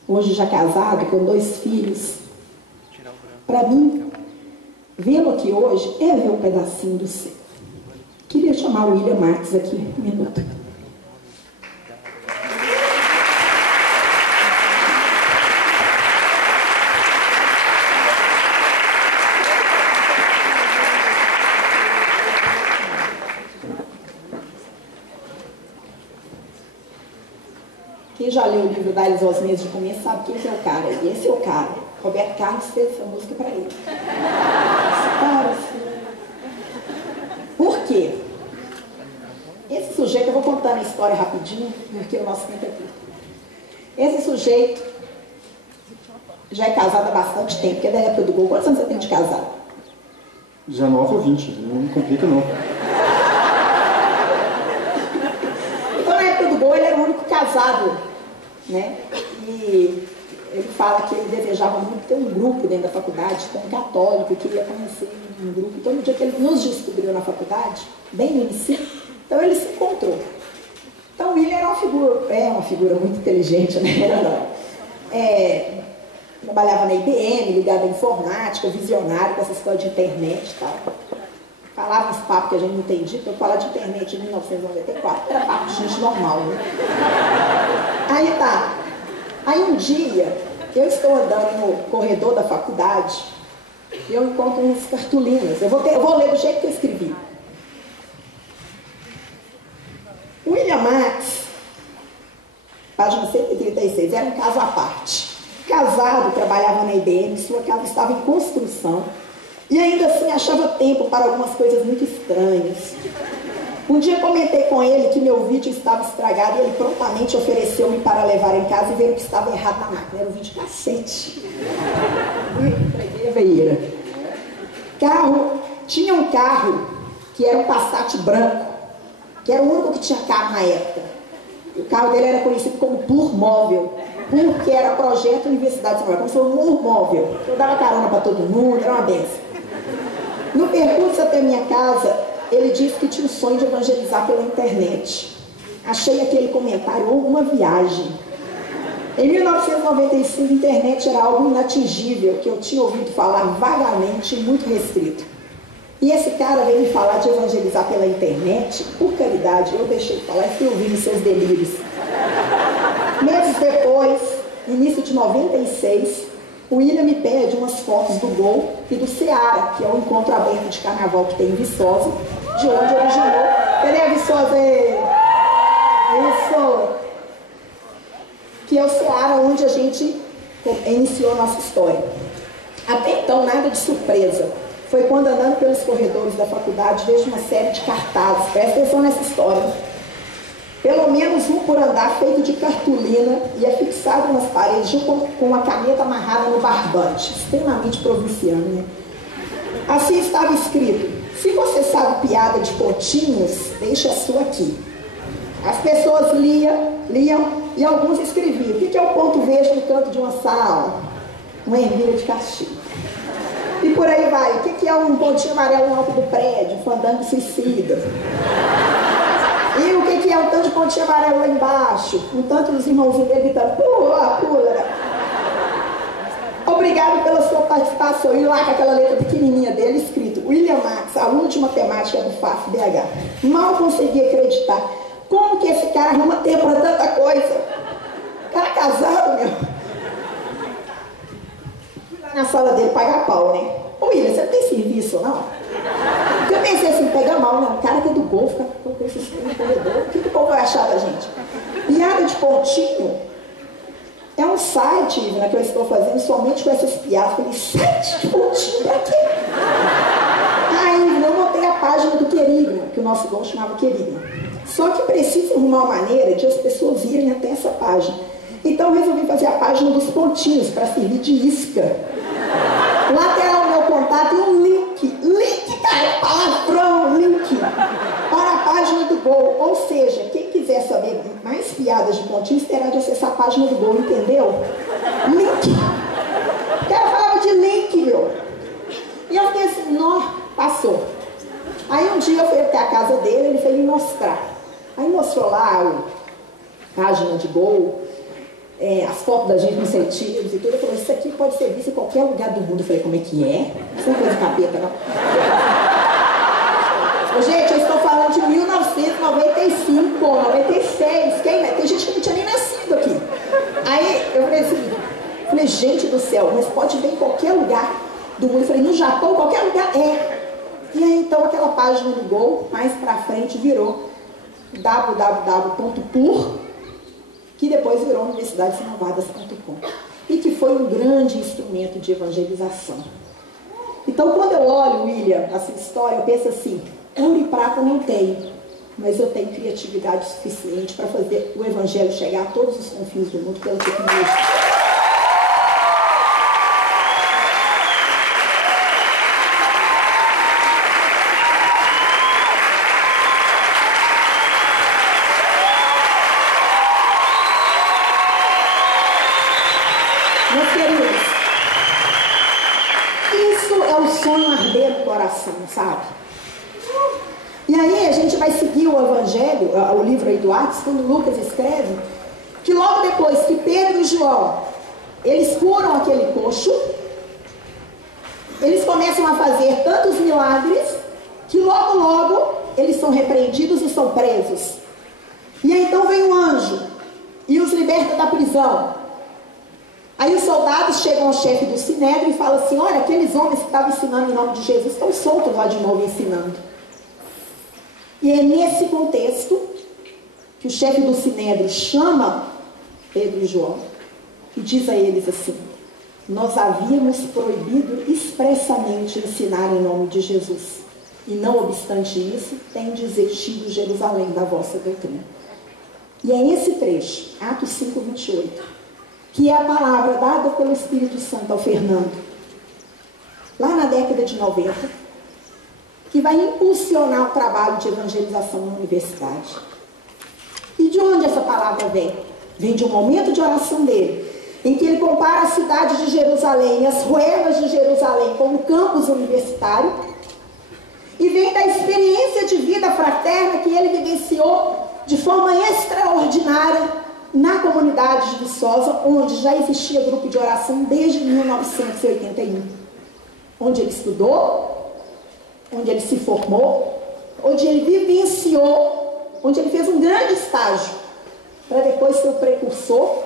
hoje já casado, com 2 filhos. Para mim, vê-lo aqui hoje é ver um pedacinho do céu. Queria chamar o William Marques aqui, um minuto. Quem já leu o livro Dá-lhes aos Meses de Comer sabe quem é o cara. E esse é o cara. Roberto Carlos fez essa música para ele. Esse cara, assim. Por quê? Esse sujeito, eu vou contando a história rapidinho, porque o nosso tempo é curto. Esse sujeito já é casado há bastante tempo, porque é da época do gol. Quantos anos você tem de casado? 19 ou 20, não complica não. Então na época do gol ele era o único casado, né? E ele fala que ele desejava muito ter um grupo dentro da faculdade, com um católico, que ia conhecer um grupo. Então no dia que ele nos descobriu na faculdade, bem no início, então ele se encontrou. Então o William era uma figura muito inteligente, né? Trabalhava na IBM, ligado à informática, visionário com essa história de internet e tal. Falava uns papos que a gente não entendia, porque eu falava de internet em 1994, era papo de gente normal, né? Aí um dia, eu estou andando no corredor da faculdade e eu encontro umas cartolinas. Eu vou ler do jeito que eu escrevi. William Marques, página 136, era um caso à parte. Casado, trabalhava na IBM, sua casa estava em construção e ainda assim achava tempo para algumas coisas muito estranhas. Um dia comentei com ele que meu vídeo estava estragado e ele prontamente ofereceu-me para levar em casa e ver o que estava errado na máquina. Era um vídeo cassete. Tinha um carro que era um Passat branco, que era o único que tinha carro na época. O carro dele era conhecido como Tour Móvel, porque era projeto Universidade de São Paulo, como se fosse um Tour Móvel. Eu dava carona para todo mundo, era uma benção. No percurso até minha casa, ele disse que tinha o sonho de evangelizar pela internet. Achei aquele comentário uma viagem. Em 1995, a internet era algo inatingível, que eu tinha ouvido falar vagamente e muito restrito. E esse cara veio me falar de evangelizar pela internet. Por caridade, eu deixei de falar e fui ouvindo seus delírios. Meses depois, início de 96, o William me pede umas fotos do Gol e do Seara, que é o encontro aberto de carnaval que tem em Viçosa, de onde originou. Cadê a Viçosa? Isso! Que é o Seara, onde a gente iniciou a nossa história. Até então, nada de surpresa. Foi quando, andando pelos corredores da faculdade, vejo uma série de cartazes. Presta atenção nessa história. Pelo menos um por andar, feito de cartolina e é fixado nas paredes junto com a caneta amarrada no barbante. Extremamente provinciano, né? Assim estava escrito: se você sabe piada de pontinhos, deixe a sua aqui. As pessoas liam e alguns escreviam: o que é o ponto verde no canto de uma sala? Uma ervilha de castigo. E por aí vai. O que é um pontinho amarelo no alto do prédio? Um fandango suicida. E o que é um tanto de pontinho amarelo lá embaixo? Um tanto dos irmãozinhos dele gritando: pula, pula. Obrigado pela sua participação. E lá com aquela letra pequenininha dele escrito: William Marques, aluno de matemática do FAF BH. Mal consegui acreditar. Como que esse cara arruma tempo para tanta coisa? Cara casado, meu. na sala dele pagar pau, né? Ô William, você não tem serviço, não? Porque eu pensei assim, pega mal, né? O cara que é do gol, fica com esses no corredor, o que o povo vai achar da gente? Piada de pontinho é um site, né, que eu estou fazendo somente com essas piadas. Eu falei, site de pontinho pra quê? Aí eu montei a página do Querigma, que o nosso dono chamava Querigma. Só que precisa arrumar uma maneira de as pessoas irem até essa página. Então eu resolvi fazer a página dos pontinhos para servir de isca. Lá terá o meu contato e um link, cara, palavrão, link, para a página do Gol. Ou seja, quem quiser saber mais piadas de pontinhos terá de acessar a página do Gol, entendeu? Link. O cara falava de link, meu. E eu fiquei assim, nó, passou. Aí um dia eu fui até a casa dele, ele foi me mostrar. Aí mostrou lá a página de Gol, as fotos da gente nos retiros e tudo. Eu falei, isso aqui pode ser visto em qualquer lugar do mundo. Eu falei, como é que é? Isso não é coisa de capeta, não. Gente, eu estou falando de 1995, 96. Tem gente que não tinha nem nascido aqui. Aí eu falei assim, gente do céu, mas pode ver em qualquer lugar do mundo. Eu falei, no Japão, qualquer lugar E aí então aquela página do Gol, mais pra frente, virou www.pur, que depois virou universidadesrenovadas.com, e que foi um grande instrumento de evangelização. Então, quando eu olho, William, essa história, eu penso assim, ouro e prata eu não tenho, mas eu tenho criatividade suficiente para fazer o evangelho chegar a todos os confins do mundo pela tecnologia. Sabe? E aí a gente vai seguir o evangelho, o livro aí do Atos, quando Lucas escreve que logo depois que Pedro e João eles curam aquele coxo, eles começam a fazer tantos milagres que logo eles são repreendidos e são presos. E aí então vem um anjo e os liberta da prisão. Aí os soldados chegam ao chefe do Sinédrio e falam assim, olha, aqueles homens que estavam ensinando em nome de Jesus estão soltos lá de novo ensinando. E é nesse contexto que o chefe do Sinédrio chama Pedro e João e diz a eles assim, nós havíamos proibido expressamente ensinar em nome de Jesus. E não obstante isso, tem desistido Jerusalém da vossa doutrina. E é esse trecho, Atos 5, 28. Que é a palavra dada pelo Espírito Santo ao Fernando, lá na década de 90, que vai impulsionar o trabalho de evangelização na universidade. E de onde essa palavra vem? Vem de um momento de oração dele, em que ele compara a cidade de Jerusalém e as ruelas de Jerusalém como campus universitário, e vem da experiência de vida fraterna que ele vivenciou de forma extraordinária na comunidade de Viçosa, onde já existia grupo de oração desde 1981, onde ele estudou, onde ele se formou, onde ele vivenciou, onde ele fez um grande estágio, para depois ser o precursor,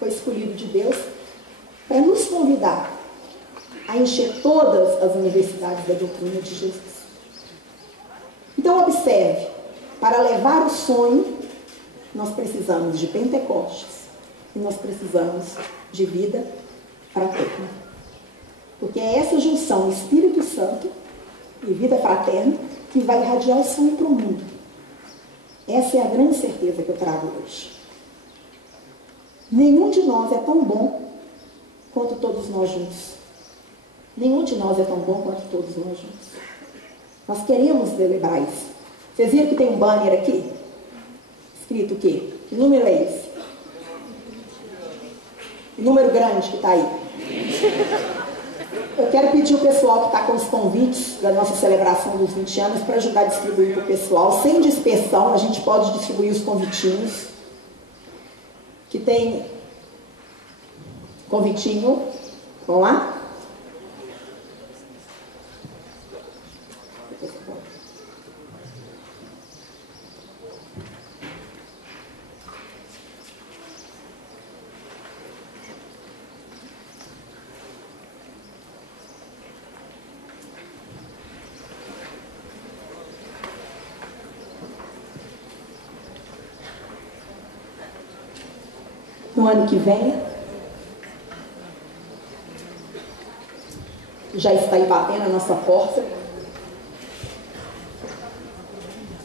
foi escolhido de Deus, para nos convidar a encher todas as universidades da doutrina de Jesus. Então observe, para levar o sonho, nós precisamos de Pentecostes e nós precisamos de vida fraterna. Porque é essa junção Espírito Santo e vida fraterna que vai irradiar o sonho para o mundo. Essa é a grande certeza que eu trago hoje. Nenhum de nós é tão bom quanto todos nós juntos. Nenhum de nós é tão bom quanto todos nós juntos. Nós queremos celebrar isso. Vocês viram que tem um banner aqui? Escrito o quê? Que número é esse? O número grande que está aí. Eu quero pedir o pessoal que está com os convites da nossa celebração dos 20 anos para ajudar a distribuir para o pessoal. Sem dispersão, a gente pode distribuir os convitinhos. Que tem convitinho. Vamos lá? no ano que vem. Já está aí batendo a nossa porta.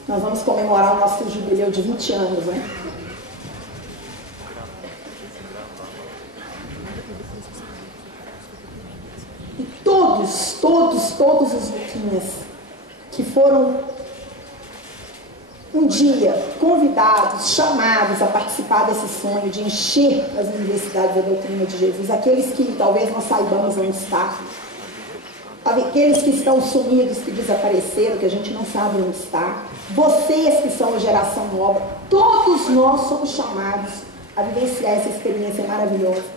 Nós vamos comemorar o nosso jubileu de 20 anos, né? E todos os Luquinhas que foram um dia convidados, chamados a participar desse sonho de encher as universidades da doutrina de Jesus, aqueles que talvez não saibamos onde está, aqueles que estão sumidos, que desapareceram, que a gente não sabe onde está, vocês que são a geração nova, todos nós somos chamados a vivenciar essa experiência maravilhosa.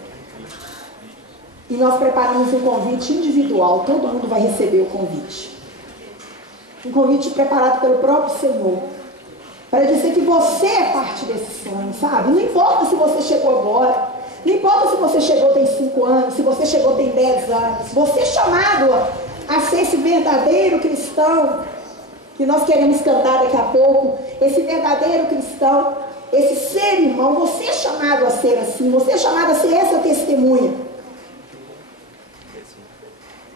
E nós preparamos um convite individual, todo mundo vai receber o convite. Um convite preparado pelo próprio Senhor, para dizer que você é parte desse sonho, sabe? Não importa se você chegou agora, não importa se você chegou tem 5 anos, se você chegou tem 10 anos, você é chamado a ser esse verdadeiro cristão, que nós queremos cantar daqui a pouco, esse verdadeiro cristão, esse ser irmão, você é chamado a ser assim, você é chamado a ser essa testemunha.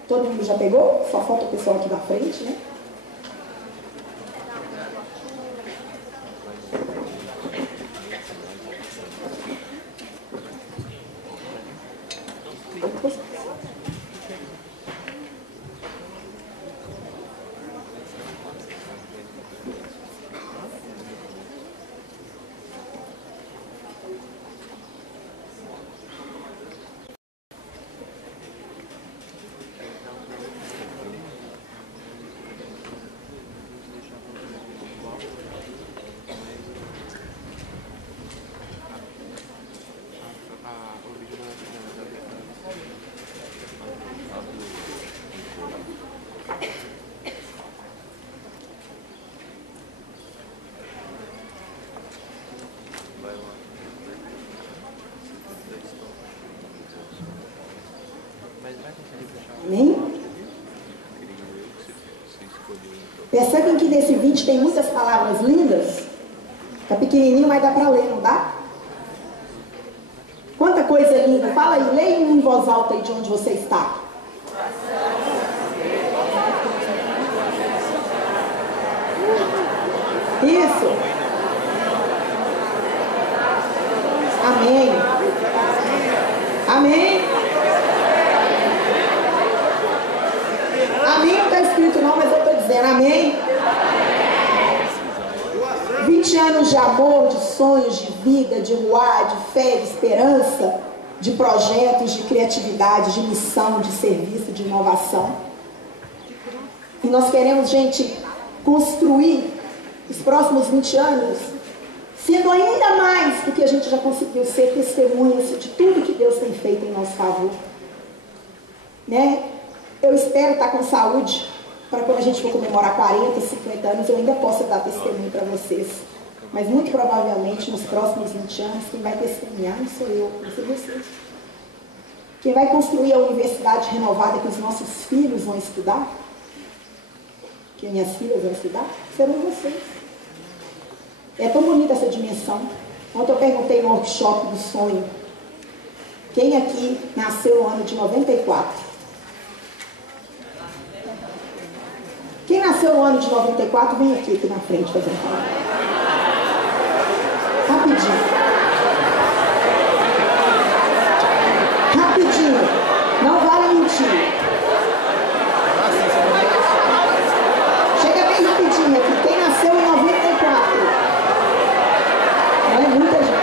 Todo mundo já pegou? Só falta o pessoal aqui da frente, né? Amém? Percebem que nesse vídeo tem muitas palavras lindas? Tá pequenininho, mas dá para ler, não dá? Quanta coisa linda. Fala aí, leia em voz alta aí de onde você está. Isso. Amém. Amém. Amém não está escrito não, mas eu estou dizendo amém. 20 anos de amor, de sonhos, de vida, de ruar, de fé, de esperança, de projetos, de criatividade, de missão, de serviço, de inovação. E nós queremos, gente, construir os próximos 20 anos sendo ainda mais do que a gente já conseguiu ser testemunhas de tudo que Deus tem feito em nosso favor. Né? Eu espero estar com saúde para quando a gente for comemorar 40, 50 anos, eu ainda possa dar testemunho para vocês. Mas muito provavelmente nos próximos 20 anos, quem vai testemunhar não sou eu, não sou vocês. Quem vai construir a universidade renovada que os nossos filhos vão estudar, que minhas filhas vão estudar, serão vocês. É tão bonita essa dimensão. Ontem eu perguntei no workshop do sonho, quem aqui nasceu no ano de 94? Quem nasceu no ano de 94, vem aqui na frente fazer um favor. Rapidinho. Rapidinho. Não vale mentir. Chega bem rapidinho aqui. Quem nasceu em 94? Não é muita gente.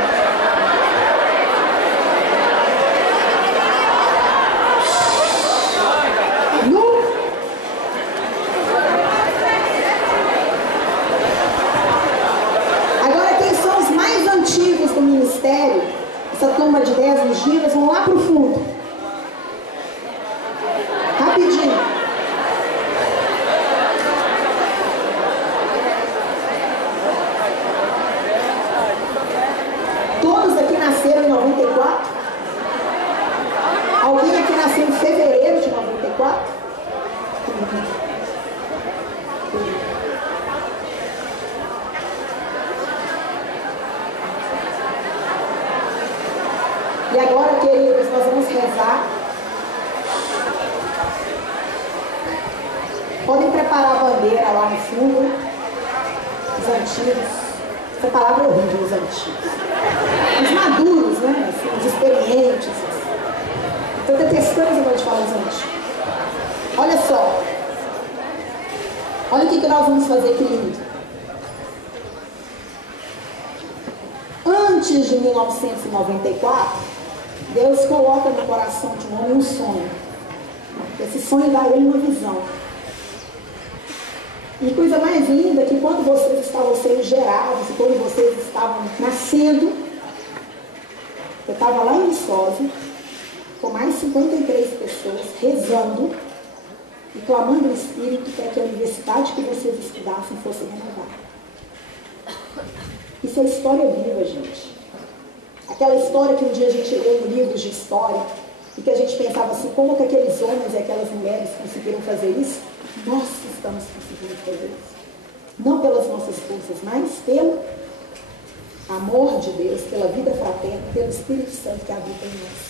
Do ministério, essa turma de 10 ungidas, vão lá para o fundo. Rapidinho. Todos aqui nasceram em 94? Alguém aqui nasceu em fevereiro de 94? madeira lá no fundo, os antigos. Essa palavra é horrível, os antigos. Os maduros, né? Assim, os experientes. Estou detestando esse negócio de falar os antigos. Olha só. Olha o que nós vamos fazer, querido. Antes de 1994, Deus coloca no coração de um homem um sonho. Esse sonho dá a ele uma visão. E coisa mais linda que quando vocês estavam sendo gerados, e quando vocês estavam nascendo, eu estava lá em Viçosa, com mais 53 pessoas, rezando e clamando no Espírito para que a universidade que vocês estudassem fosse renovada. Isso é história viva, gente. Aquela história que um dia a gente leu em livros de história e que a gente pensava assim, como que aqueles homens e aquelas mulheres conseguiram fazer isso? Nós estamos conseguindo fazer isso. Não pelas nossas forças, mas pelo amor de Deus, pela vida fraterna, pelo Espírito Santo que habita em nós.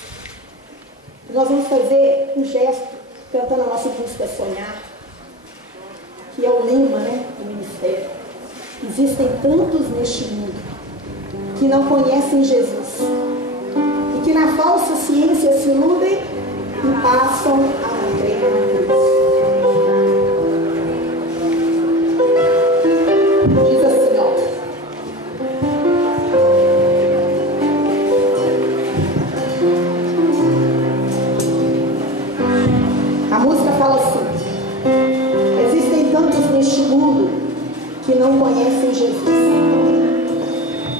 E nós vamos fazer um gesto cantando a nossa música Sonhar, que é o lema, né, do ministério. Existem tantos neste mundo que não conhecem Jesus e que na falsa ciência se iludem e passam a não crer na cruz. Diz assim, ó. A música fala assim: existem tantos neste mundo que não conhecem Jesus,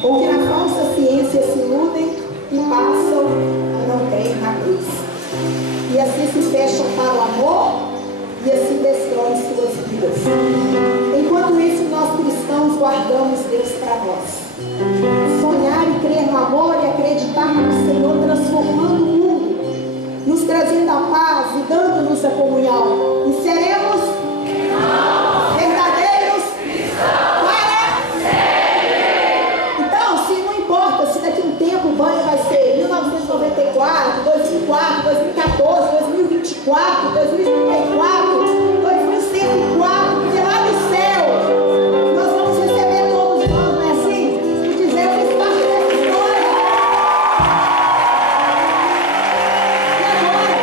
ou que na falsa ciência se iludem e passam a não crer na cruz. E assim se fecham para o amor e assim destroem suas vidas. Enquanto isso, nós cristãos guardamos Deus para nós. Sonhar e crer no amor e acreditar no Senhor transformando o mundo, nos trazendo a paz e dando-nos a comunhão. E seremos verdadeiros para sempre. Então, se não importa se daqui a um tempo o banho vai ser 1994, 2004, 2014, 2024, 2034, 2104, porque lá no céu nós vamos receber todos nós, não é assim? E dizer, eu fiz parte dessa história. E agora,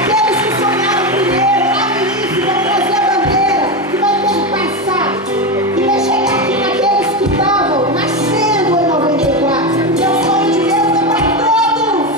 aqueles que sonharam primeiro, lá no início, vão trazer a bandeira, que vai perpassar, e vai chegar aqui naqueles que estavam nascendo em 94. Porque o sonho de Deus é para todos.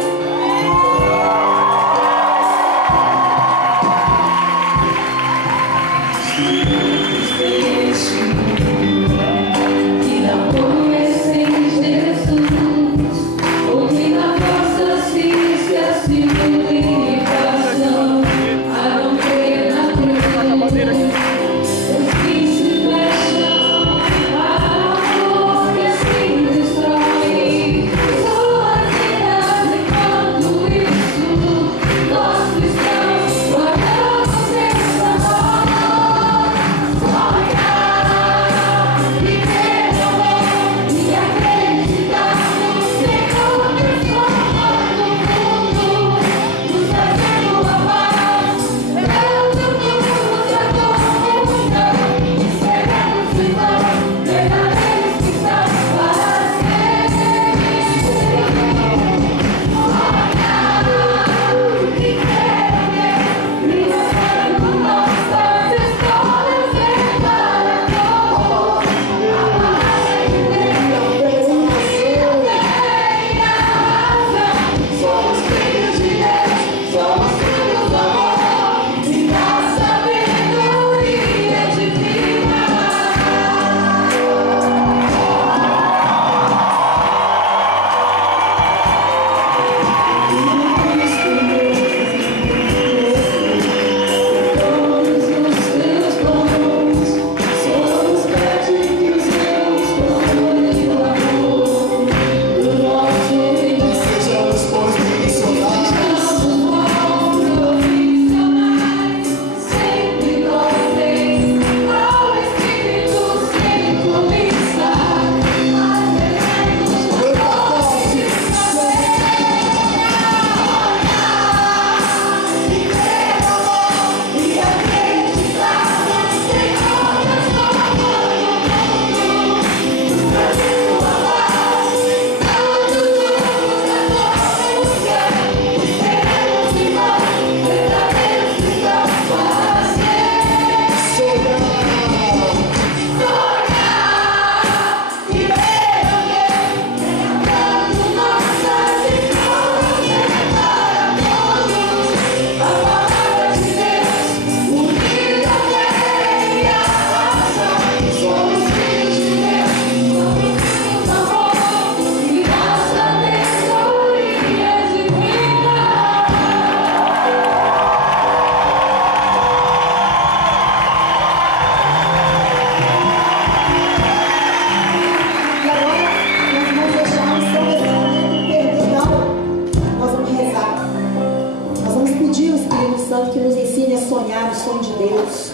sonhar o sonho de Deus.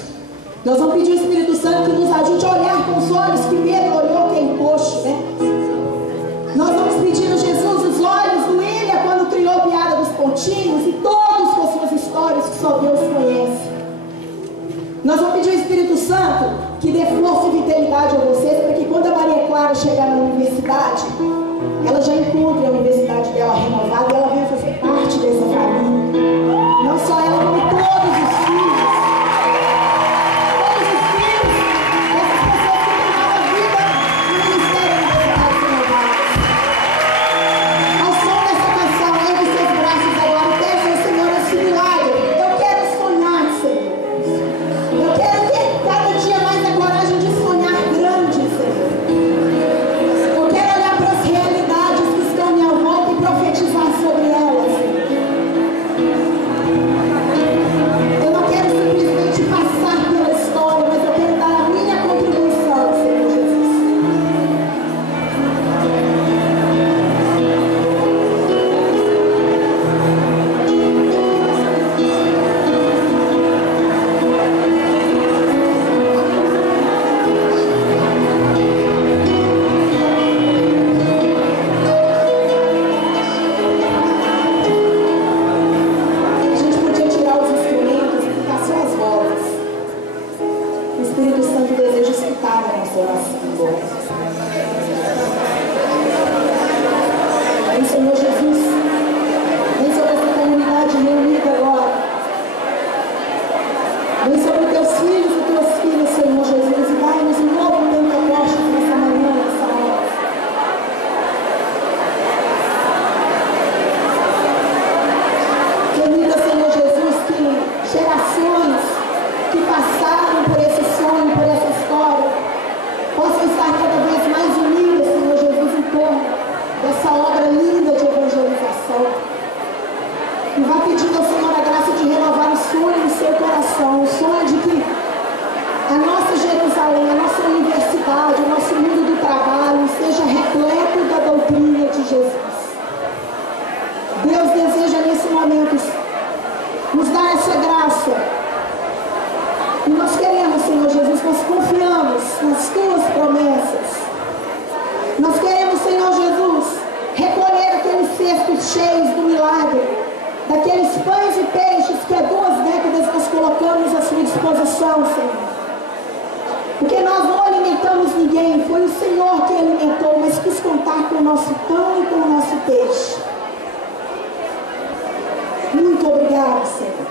Nós vamos pedir ao Espírito Santo que nos ajude a olhar com os olhos que Pedro olhou, que é coxo, né? Nós vamos pedir a Jesus os olhos do William quando trilhou piada dos pontinhos e todos com as suas histórias que só Deus conhece. Nós vamos pedir ao Espírito Santo que dê força e vitalidade a vocês, para que quando a Maria Clara chegar na universidade, ela já encontre a universidade dela renovada e ela venha fazer parte dessa família. Não só ela, como todos os filhos. Todos os filhos dessas pessoas que têm nova vida no Ministério da Universidade Renovada. Ao som dessa canção, ergue seus braços agora e peça ao Senhor esse milagre. Eu quero sonhar, Senhor. Eu quero ter cada dia mais a coragem de sonhar grande, Senhor. Eu quero olhar para as realidades que estão à minha volta e profetizar sobre elas, Senhor. Eu não quero simplesmente passar pela história, mas eu quero dar a minha contribuição, Senhor Jesus. A gente podia tirar os instrumentos e ficar só as vozes. O Espírito Santo deseja escutar a nossa oração agora. Vem, Senhor Jesus. Vem sobre essa comunidade reunida agora. Vem sobre teus filhos e tuas filhas, Senhor Jesus. E dai-nos um novo Pentecostes nessa manhã, nessa hora. Permita, Senhor Jesus, que gerações que passaram por esse sonho, por essa história, possam estar cada vez mais unidas, Senhor Jesus, em torno dessa obra linda de evangelização. E vá pedindo ao Senhor a graça de renovar o sonho no seu coração, o sonho de que a nossa Jerusalém, a nossa universidade, o nosso mundo do trabalho seja repleto da doutrina de Jesus. Deus deseja nesse momento nos dar essa graça. E nós queremos, Senhor Jesus, nós confiamos nas tuas promessas. Nós queremos, Senhor Jesus, recolher aqueles cestos cheios do milagre, daqueles pães e peixes que há 2 décadas nós colocamos à sua disposição, Senhor. Porque nós não alimentamos ninguém, foi o Senhor que alimentou, mas quis contar com o nosso pão e com o nosso peixe. Muito obrigado, Senhor.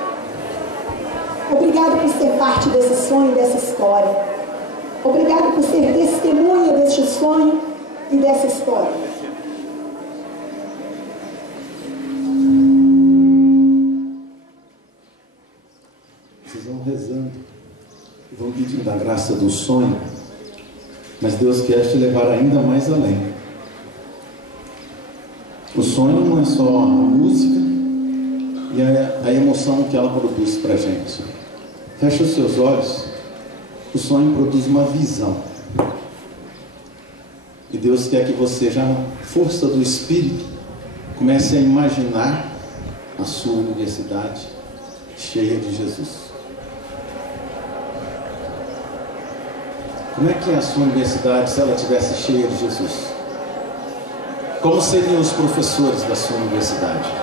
Obrigado por ser parte desse sonho, dessa história. Obrigado por ser testemunha deste sonho e dessa história. Vocês vão rezando, vão pedindo a graça do sonho, mas Deus quer te levar ainda mais além. O sonho não é só a música e a emoção que ela produz para a gente. Fecha os seus olhos. O sonho produz uma visão. E Deus quer que você, já na força do Espírito, comece a imaginar a sua universidade cheia de Jesus. Como é que é a sua universidade se ela estivesse cheia de Jesus? Como seriam os professores da sua universidade?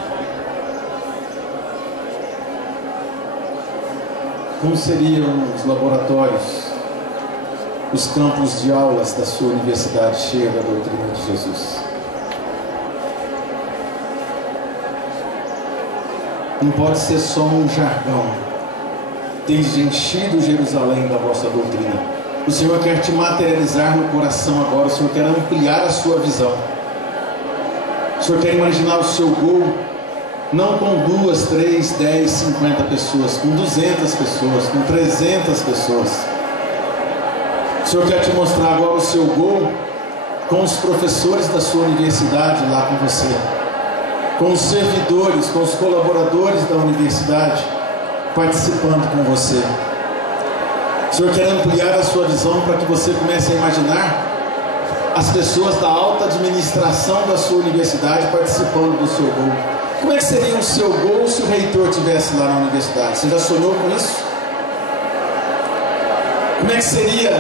Como seriam os laboratórios, os campos de aulas da sua universidade cheia da doutrina de Jesus? Não pode ser só um jargão. Tendes enchido Jerusalém da vossa doutrina. O Senhor quer te materializar no coração agora. O Senhor quer ampliar a sua visão. O Senhor quer imaginar o seu gol, não com 2, 3, 10, 50 pessoas, com 200 pessoas, com 300 pessoas. O Senhor quer te mostrar agora o seu gol com os professores da sua universidade lá com você, com os servidores, com os colaboradores da universidade participando com você. O Senhor quer ampliar a sua visão para que você comece a imaginar as pessoas da alta administração da sua universidade participando do seu gol. Como é que seria o seu gol se o reitor estivesse lá na universidade? Você já sonhou com isso? Como é que seria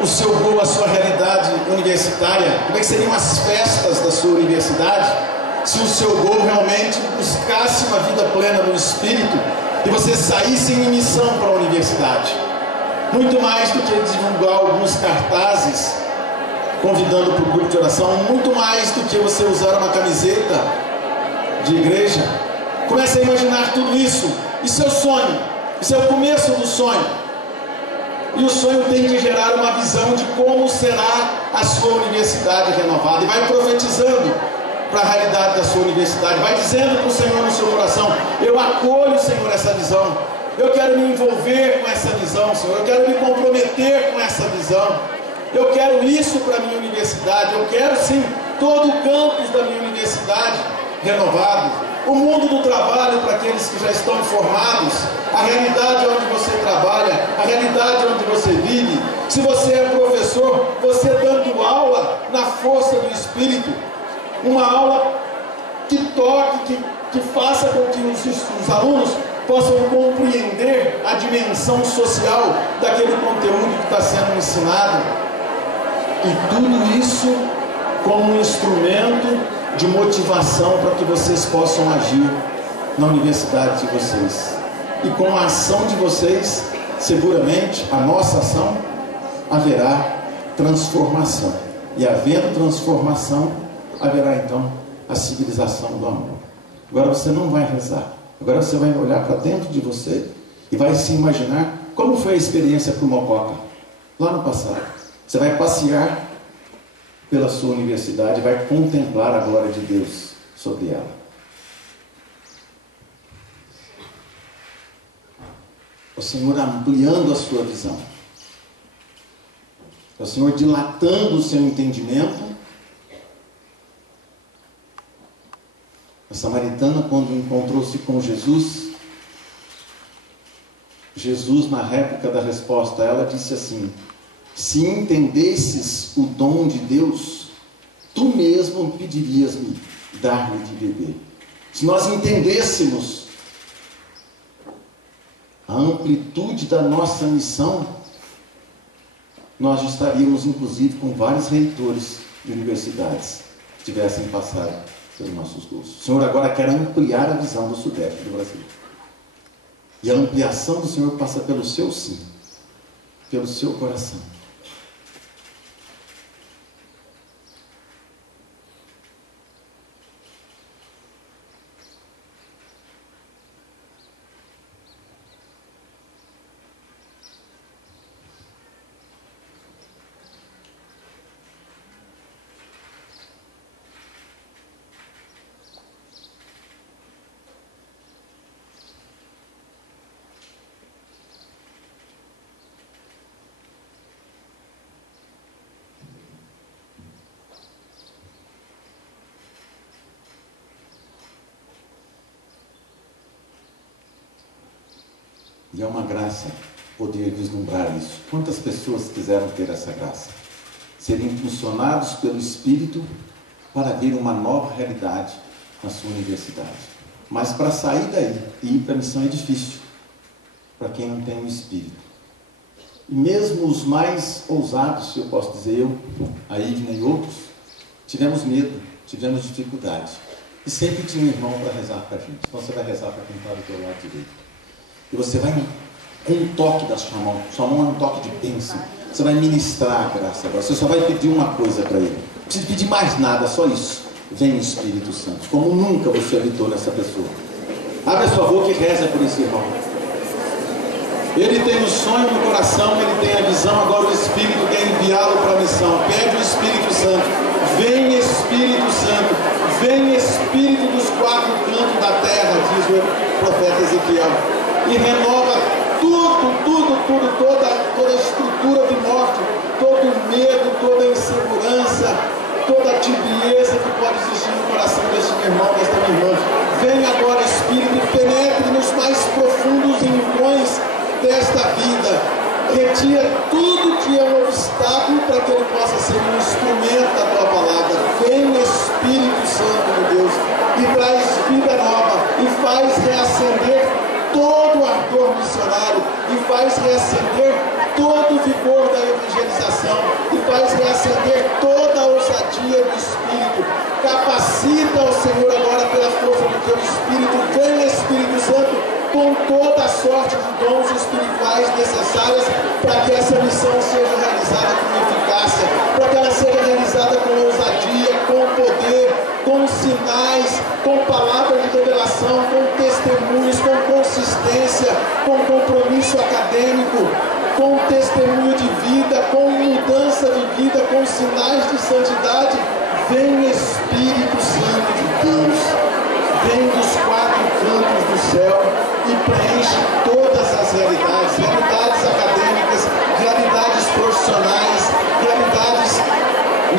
o seu gol, a sua realidade universitária? Como é que seriam as festas da sua universidade se o seu gol realmente buscasse uma vida plena no Espírito e você saísse em missão para a universidade? Muito mais do que divulgar alguns cartazes convidando para o grupo de oração, muito mais do que você usar uma camiseta de igreja. Comece a imaginar tudo isso. Isso é o sonho, isso é o começo do sonho. E o sonho tem de gerar uma visão de como será a sua universidade renovada. E vai profetizando para a realidade da sua universidade. Vai dizendo para o Senhor no seu coração: eu acolho, Senhor, essa visão. Eu quero me envolver com essa visão, Senhor. Eu quero me comprometer com essa visão. Eu quero isso para a minha universidade. Eu quero sim todo o campus da minha universidade renovado. O mundo do trabalho para aqueles que já estão formados. A realidade onde você trabalha. A realidade onde você vive. Se você é professor, você dando aula na força do Espírito. Uma aula que toque, que faça com que os alunos possam compreender a dimensão social daquele conteúdo que está sendo ensinado. E tudo isso como um instrumento de motivação para que vocês possam agir na universidade de vocês. E com a ação de vocês, seguramente, a nossa ação, haverá transformação. E havendo transformação, haverá então a civilização do amor. Agora você não vai rezar. Agora você vai olhar para dentro de você e vai se imaginar como foi a experiência para o Mococa lá no passado. Você vai passear pela sua universidade e vai contemplar a glória de Deus sobre ela. O Senhor ampliando a sua visão. O Senhor dilatando o seu entendimento. A samaritana, quando encontrou-se com Jesus, na réplica da resposta a ela, disse assim: se entendesses o dom de Deus, tu mesmo pedirias-me dar-lhe de beber. Se nós entendêssemos a amplitude da nossa missão, nós estaríamos inclusive com vários reitores de universidades que tivessem passado pelos nossos cursos. O Senhor agora quer ampliar a visão do Sudeste do Brasil. E a ampliação do Senhor passa pelo seu sim, pelo seu coração. E é uma graça poder vislumbrar isso. Quantas pessoas quiseram ter essa graça? Serem impulsionados pelo Espírito para ver uma nova realidade na sua universidade. Mas para sair daí e ir para a missão é difícil, para quem não tem o Espírito. E mesmo os mais ousados, se eu posso dizer, eu, a Ivna e outros, tivemos medo, tivemos dificuldade. E sempre tinha um irmão para rezar para a gente. Então você vai rezar para quem está do teu lado direito. E você vai com um toque da sua mão é um toque de bênção. Você vai ministrar a graça agora. Você só vai pedir uma coisa para ele. Não precisa pedir mais nada, só isso. Vem Espírito Santo, como nunca você habitou nessa pessoa. Abre a sua boca e reza por esse irmão. Ele tem o sonho no coração, ele tem a visão, agora o Espírito quer enviá-lo para a missão. Pede o Espírito Santo. Vem Espírito Santo. Vem Espírito dos quatro cantos da terra, diz o profeta Ezequiel. E renova toda a estrutura de morte, todo o medo, toda a insegurança, toda a tibieza que pode existir no coração deste irmão, desta irmã. Vem agora, Espírito, e penetre nos mais profundos rincões desta vida. Retira tudo que é um obstáculo para que ele possa ser um instrumento da tua palavra. Vem, Espírito Santo de Deus, e traz vida nova e faz reacender todo o vigor da evangelização, e faz reacender toda a ousadia do Espírito. Capacita o Senhor agora pela força do teu Espírito. Vem, Espírito Santo, com toda a sorte de dons espirituais necessários para que essa missão seja realizada com eficácia, para que ela seja realizada com ousadia, com poder, com sinais, com palavras de revelação, com testemunhos, com consistência, com compromisso acadêmico, com testemunho de vida, com mudança de vida, com sinais de santidade. Vem, Espírito Santo de Deus, vem dos quatro cantos do céu e preenche todas as realidades, realidades acadêmicas, realidades profissionais, realidades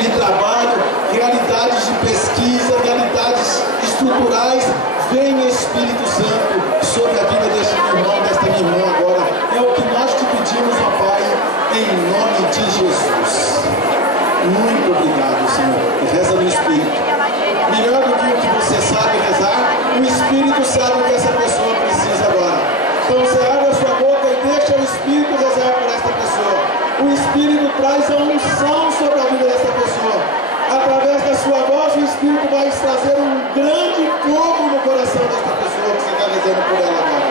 de trabalho, realidades de pesquisa, realidades estruturais. Vem, Espírito Santo, sobre a vida deste irmão, desta minha irmã agora. É o que nós te pedimos, ó Pai, em nome de Jesus. Muito obrigado, Senhor. Reza no Espírito. Melhor do que o que você sabe rezar, o Espírito sabe o que essa pessoa precisa agora. Então você abre a sua boca e deixa o Espírito rezar por esta pessoa. O Espírito traz a unção sobre a vida dessa pessoa. Através da sua voz, o Espírito vai trazer um grande fogo no coração desta pessoa que você está rezando por ela agora.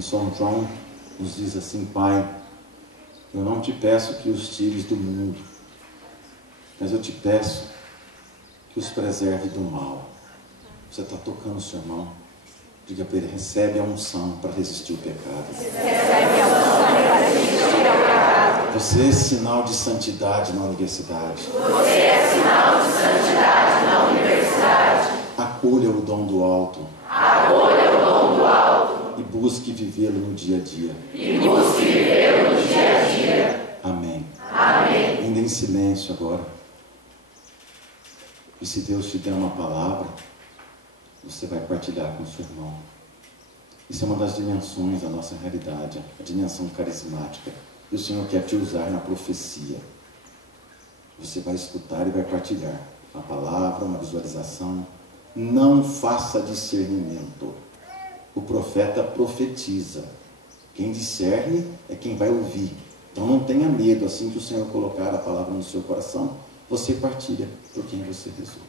São João nos diz assim: Pai, eu não te peço que os tires do mundo, mas eu te peço que os preserve do mal. Você está tocando o seu irmão, diga para ele: recebe a unção para resistir ao pecado. Você é sinal de santidade na universidade. Você é sinal de santidade na universidade. Acolha o dom do alto. Acolha o dom do alto. E busque vivê-lo no dia a dia. E busque vivê-lo no dia a dia. Amém. Amém. Ainda em silêncio agora. E se Deus te der uma palavra, você vai partilhar com o seu irmão. Isso é uma das dimensões da nossa realidade, a dimensão carismática. E o Senhor quer te usar na profecia. Você vai escutar e vai partilhar uma palavra, uma visualização. Não faça discernimento. O profeta profetiza. Quem discerne é quem vai ouvir. Então não tenha medo, assim que o Senhor colocar a palavra no seu coração, você partilha por quem você rezou.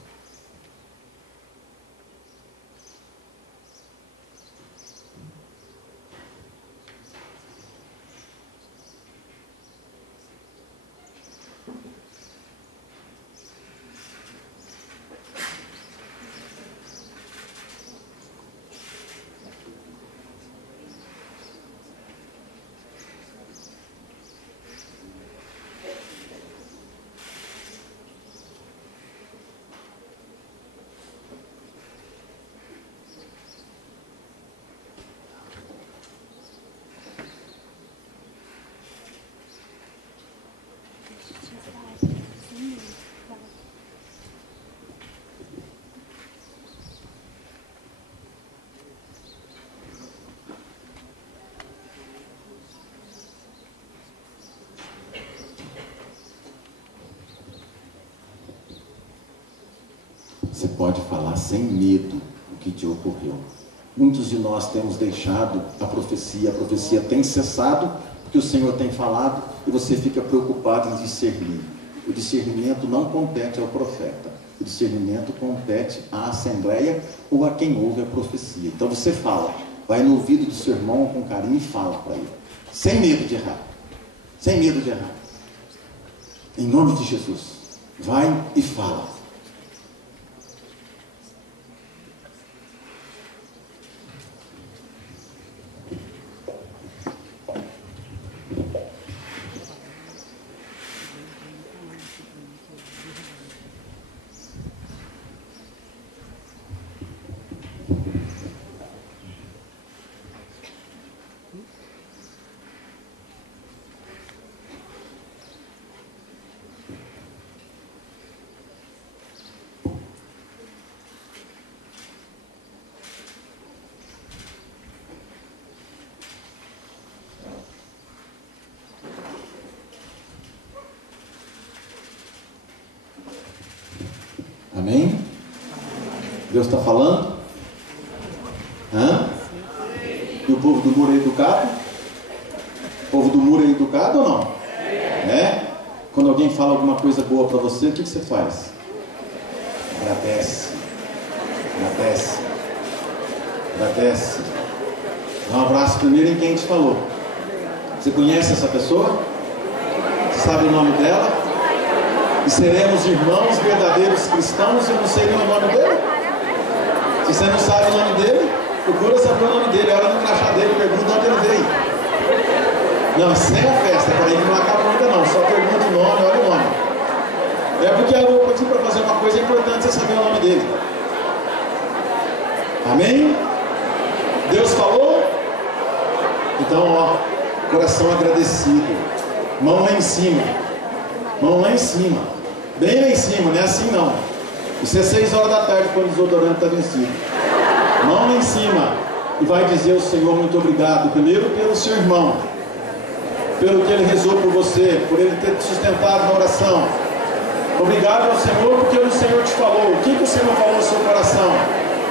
Você pode falar sem medo o que te ocorreu. Muitos de nós temos deixado a profecia tem cessado, porque o Senhor tem falado, e você fica preocupado em discernir. O discernimento não compete ao profeta. O discernimento compete à assembleia ou a quem ouve a profecia. Então você fala, vai no ouvido do seu irmão com carinho e fala para ele, sem medo de errar. Sem medo de errar. Em nome de Jesus, vai e fala. Amém? Deus está falando? Hã? E o povo do muro é educado? O povo do muro é educado ou não? É? Quando alguém fala alguma coisa boa para você, o que você faz? Agradece. Agradece. Agradece. Dá um abraço primeiro em quem te falou. Você conhece essa pessoa? Você sabe o nome dela? E seremos irmãos verdadeiros cristãos, eu não sei nem o nome dele. Se você não sabe o nome dele, procura saber o nome dele, olha no crachá dele, pergunta onde ele veio. Não, sem a festa, peraí que não acaba nunca não, só pergunta o nome, olha o nome. É porque eu pedi para fazer uma coisa importante, você saber o nome dele. Amém? Deus falou? Então, ó, coração agradecido, mão lá em cima, mão lá em cima. Bem lá em cima, não é assim não. Isso é 6 horas da tarde quando o desodorante está vencido. Mão lá em cima. E vai dizer ao Senhor muito obrigado. Primeiro pelo seu irmão. Pelo que ele rezou por você. Por ele ter te sustentado na oração. Obrigado ao Senhor porque o Senhor te falou. O que o Senhor falou no seu coração?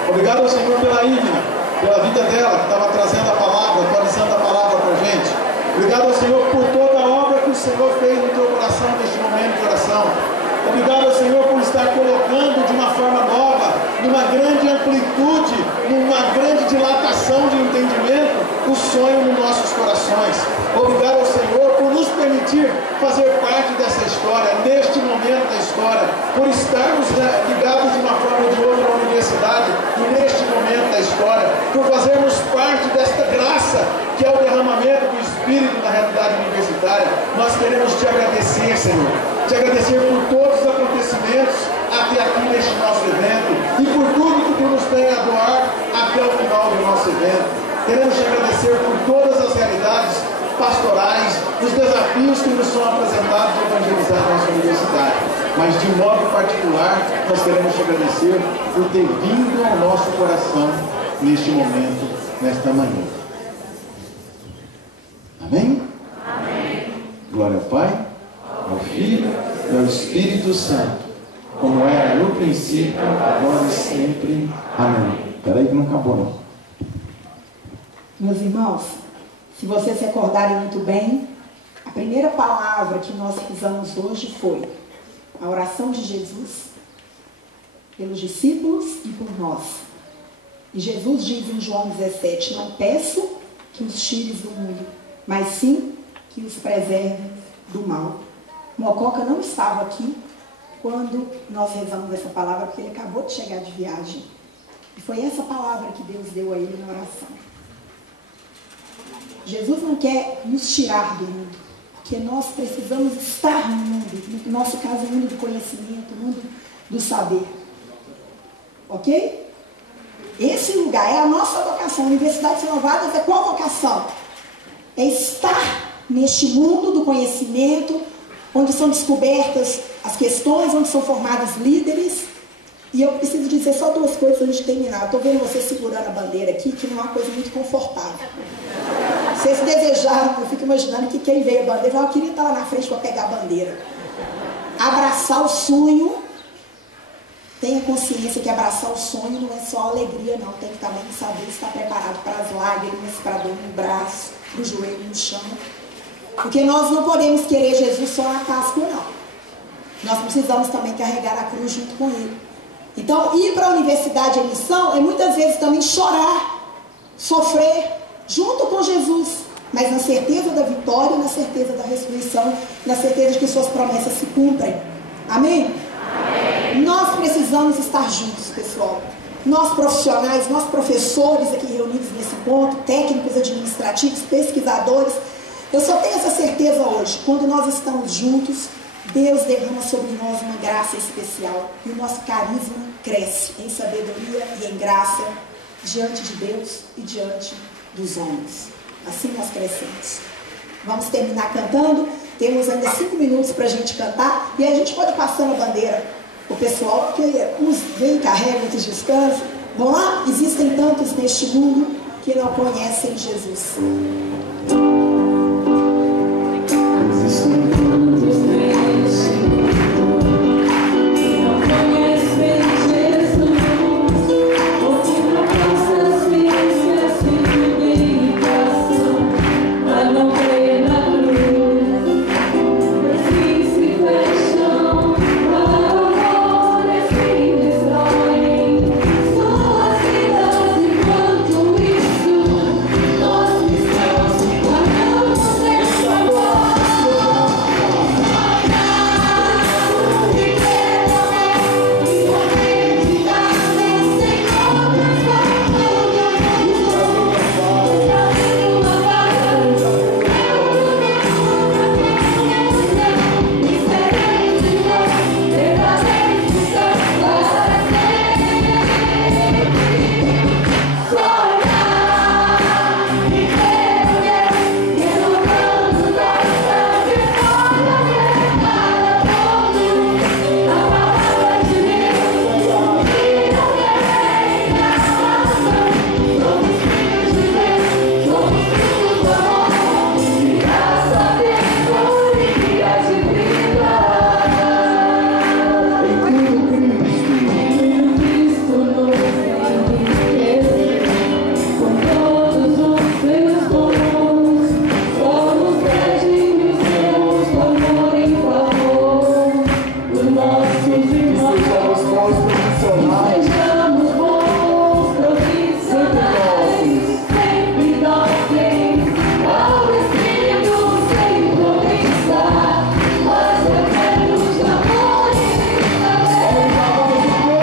Obrigado ao Senhor pela Ivna. Pela vida dela que estava trazendo a palavra, atualizando a palavra para a gente. Obrigado ao Senhor por toda a obra que o Senhor fez no teu coração neste momento de oração. Obrigado ao Senhor por estar colocando de uma forma nova, numa grande amplitude, numa grande dilatação de entendimento, o sonho nos nossos corações. Obrigado ao Senhor por nos permitir fazer parte dessa história, neste momento da história, por estarmos ligados de uma forma ou de outra à universidade, e neste momento da história, por fazermos parte desta graça que é o derramamento do Espírito na realidade universitária. Nós queremos te agradecer, Senhor. Te agradecer por todos os acontecimentos até aqui neste nosso evento e por tudo que tu nos tem a doar até o final do nosso evento. Queremos te agradecer por todas as realidades pastorais, os desafios que nos são apresentados de evangelizar a nossa universidade. Mas de modo particular, nós queremos te agradecer por ter vindo ao nosso coração neste momento, nesta manhã. Amém? Amém. Glória ao Pai, ao Filho e ao Espírito Santo, como era no princípio, agora e sempre. Amém. Espera aí que não acabou não. Meus irmãos, se vocês se recordarem muito bem, a primeira palavra que nós usamos hoje foi a oração de Jesus pelos discípulos e por nós. E Jesus diz em João 17, não peço que os tires do mundo, mas sim que os preserve do mal. Mococa não estava aqui quando nós rezamos essa palavra, porque ele acabou de chegar de viagem. E foi essa palavra que Deus deu a ele na oração. Jesus não quer nos tirar do mundo, porque nós precisamos estar no mundo, no nosso caso, o mundo do conhecimento, o mundo do saber. Ok? Esse lugar é a nossa vocação. Universidades Renovadas é qual vocação? É estar neste mundo do conhecimento, onde são descobertas as questões, onde são formados líderes. E eu preciso dizer só 2 coisas antes de terminar. Estou vendo você segurando a bandeira aqui, que não é uma coisa muito confortável. Vocês desejaram, eu fico imaginando que quem veio a bandeira, eu queria estar lá na frente para pegar a bandeira. Abraçar o sonho. Tenha consciência que abraçar o sonho não é só alegria, não. Tem que também saber estar preparado para as lágrimas, para a dor no braço, para o joelho no chão. Porque nós não podemos querer Jesus só na Páscoa, não. nós precisamos também carregar a cruz junto com Ele. Então, ir para a universidade em missão é muitas vezes também chorar, sofrer, junto com Jesus, mas na certeza da vitória, na certeza da ressurreição, na certeza de que suas promessas se cumprem. Amém? Amém. Nós precisamos estar juntos, pessoal. Nós profissionais, nós professores aqui reunidos nesse ponto, técnicos administrativos, pesquisadores, eu só tenho essa certeza hoje. Quando nós estamos juntos, Deus derrama sobre nós uma graça especial e o nosso carisma cresce em sabedoria e em graça diante de Deus e diante dos homens. Assim nós crescemos. Vamos terminar cantando. Temos ainda 5 minutos para a gente cantar e aí a gente pode passar a bandeira o pessoal, porque uns vêm, carregam, outros descansam. Vamos lá? Existem tantos neste mundo que não conhecem Jesus.